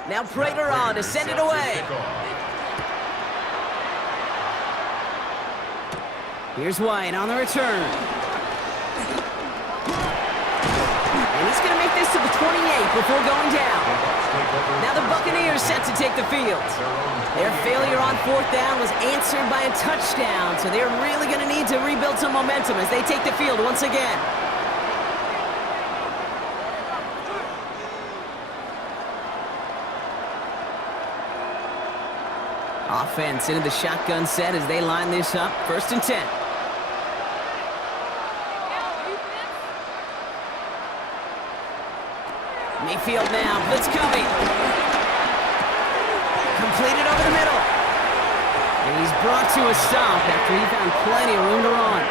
Now Prater on to send it away. Here's White on the return. And he's going to make this to the 28 before going down. Now the Buccaneers set to take the field. Their failure on 4th down was answered by a touchdown, so they're really going to need to rebuild some momentum as they take the field once again. Offense into the shotgun set as they line this up. 1st and 10. Mayfield now. Blitz coming. Completed over the middle. And he's brought to a stop after he found plenty of room to run.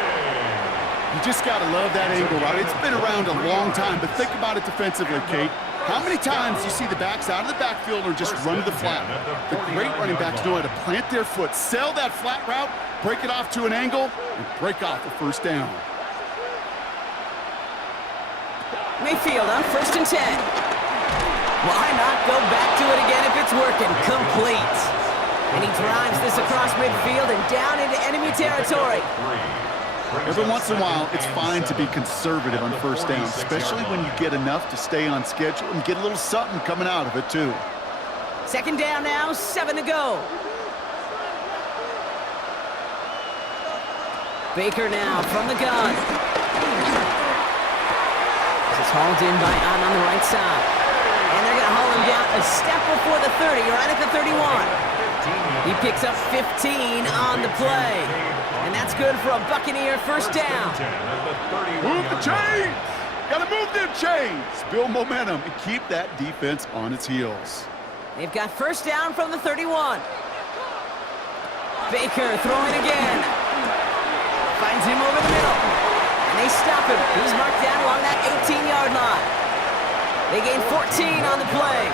You just got to love that angle route. It's been around a long time, but think about it defensively, Kate. How many times do you see the backs out of the backfield or just run to the flat? The great running backs know how to plant their foot, sell that flat route, break it off to an angle, and break off the 1st down. Mayfield on 1st and 10. Why not go back to it again if it's working? Complete. And he drives this across midfield and down into enemy territory. Every once in a while, it's fine to be conservative on 1st down, especially when you get enough to stay on schedule and get a little something coming out of it, too. 2nd down now, 7 to go. Baker now from the gun. This is hauled in by on the right side. And they're going to haul him down a step before the 30, right at the 31. He picks up 15 on the play. And that's good for a Buccaneer 1st down. Move the chains! Gotta move them chains! Build momentum and keep that defense on its heels. They've got 1st down from the 31. Baker throwing again. Finds him over the middle. And they stop him. He's marked down along that 18-yard line. They gain 14 on the play.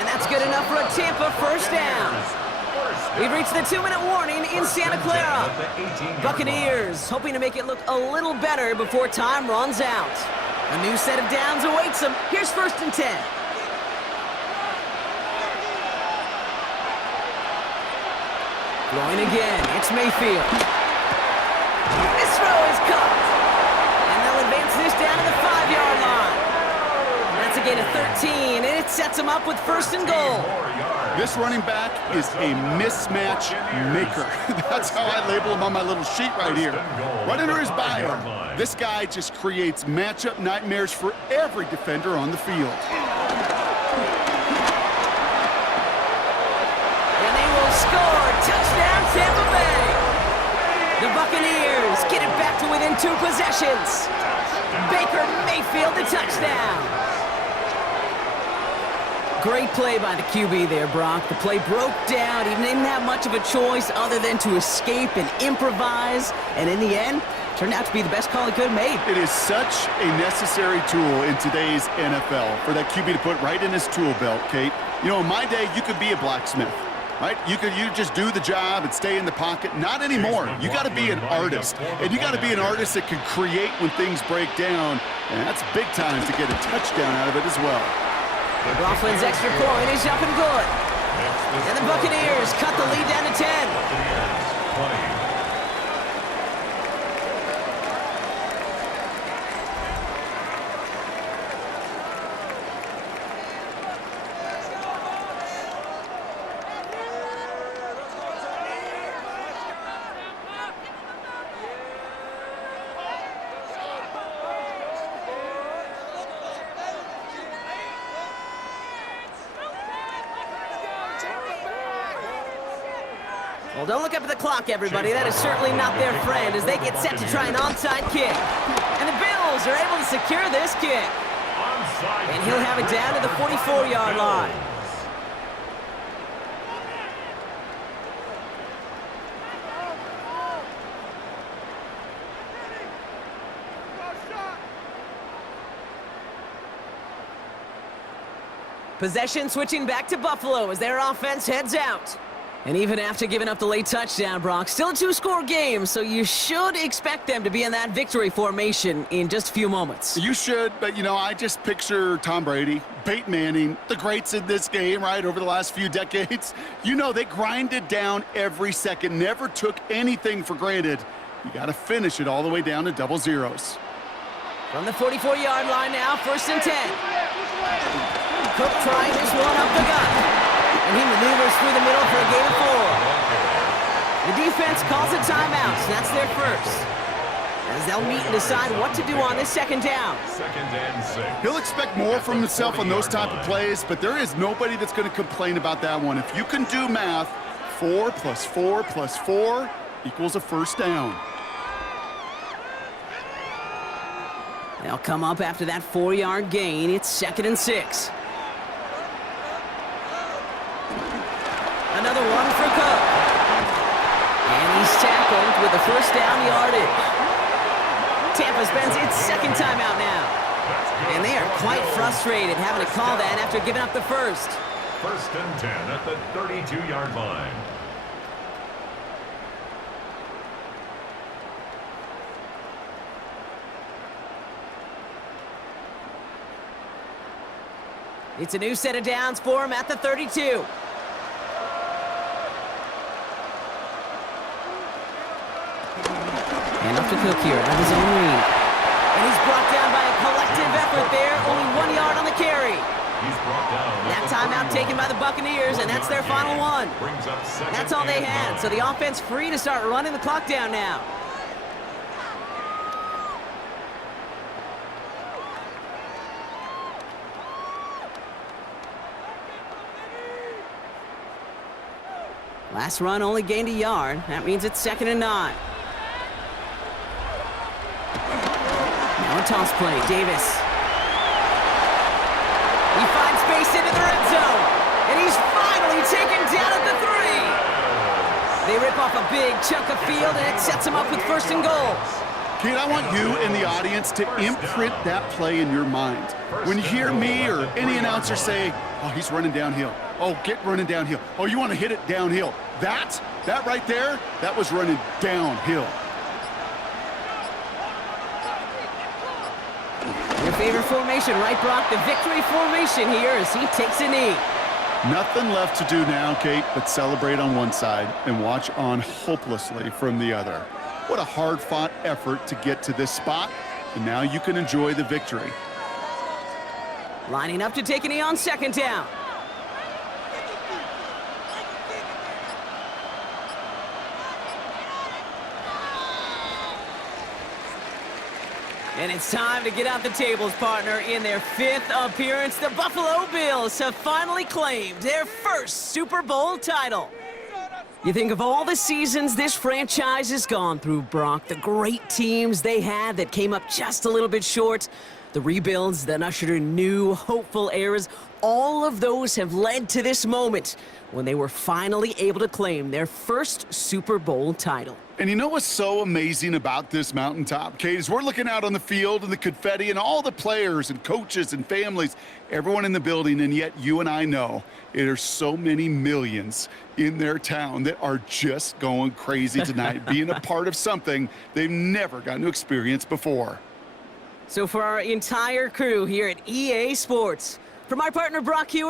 And that's good enough for a Tampa 1st down. We've reached the 2-minute warning in Santa Clara. Buccaneers hoping to make it look a little better before time runs out. A new set of downs awaits them. Here's 1st and 10. Throwing again. It's Mayfield. This throw is caught. And they'll advance this down to the 5-yard line. That's a gain of 13, and it sets them up with 1st and goal. This running back is a mismatch maker. That's how I label him on my little sheet right here. Right under his bio, this guy just creates matchup nightmares for every defender on the field. And they will score. Touchdown, Tampa Bay. The Buccaneers get it back to within 2 possessions. Baker Mayfield the touchdown. Great play by the QB there, Brock. The play broke down. He didn't have much of a choice other than to escape and improvise. And in the end, turned out to be the best call he could have made. It is such a necessary tool in today's NFL for that QB to put right in his tool belt, Kate. You know, in my day, you could be a blacksmith, right? You just do the job and stay in the pocket. Not anymore. You got to be an artist. And you got to be an artist that can create when things break down. And that's big time to get a touchdown out of it as well. Coughlin's extra point is up and good. And the Buccaneers cut the lead down to 10. Buccaneers 20. Well, Don't look up at the clock, everybody. That is certainly not their friend as they get set to try an onside kick. And the Bills are able to secure this kick. And he'll have it down to the 44-yard line. Possession switching back to Buffalo as their offense heads out. And even after giving up the late touchdown, Brock, still a two-score game, so you should expect them to be in that victory formation in just a few moments. You should, but, I just picture Tom Brady, Peyton Manning, the greats in this game, right, over the last few decades. They grinded down every second, never took anything for granted. You got to finish it all the way down to double zeros. From the 44-yard line now, 1st and 10. Cook trying this one up the gut. And he maneuvers through the middle for a gain of 4. The defense calls a timeout, so that's their first. As they'll meet and decide what to do on this 2nd down. 2nd and 6. He'll expect more from himself on those type of plays, but there is nobody that's going to complain about that one. If you can do math, 4 plus 4 plus 4 equals a 1st down. They'll come up after that 4-yard gain. It's 2nd and 6. Another one for Cook. And he's tackled with the 1st down yardage. Tampa spends its 2nd timeout now. And they are quite frustrated having to call that after giving up the 1st. 1st and 10 at the 32-yard line. It's a new set of downs for him at the 32. And up to Cook here out of his own read. And he's brought down by a collective effort there. Only 1 yard on the carry. He's brought down. That timeout taken by the Buccaneers, and that's their final one. That's all they had, so the offense free to start running the clock down now. Last run only gained a yard. That means it's 2nd and 9. Now a toss play. Davis. He finds space into the red zone. And he's finally taken down at the 3. They rip off a big chunk of field, and it sets him up with 1st and goal. Kid, I want you and the audience to imprint that play in your mind. When you hear me or any announcer say, oh, he's running downhill. Oh, get running downhill. Oh, you want to hit it downhill. That right there, that was running downhill. Your favorite formation, right, Brock? The victory formation here as he takes a knee. Nothing left to do now, Kate, but celebrate on one side and watch on hopelessly from the other. What a hard-fought effort to get to this spot, and now you can enjoy the victory. Lining up to take a knee on 2nd down. And it's time to get out the tables, partner. In their 5th appearance, the Buffalo Bills have finally claimed their 1st Super Bowl title. You think of all the seasons this franchise has gone through, Brock, the great teams they had that came up just a little bit short, the rebuilds that ushered in new, hopeful eras, all of those have led to this moment when they were finally able to claim their 1st Super Bowl title. And you know what's so amazing about this mountaintop, Kate, is we're looking out on the field and the confetti and all the players and coaches and families, everyone in the building, and yet you and I know there's so many millions in their town that are just going crazy tonight, being a part of something they've never gotten to experience before. So for our entire crew here at EA Sports, from our partner Brock Hewer,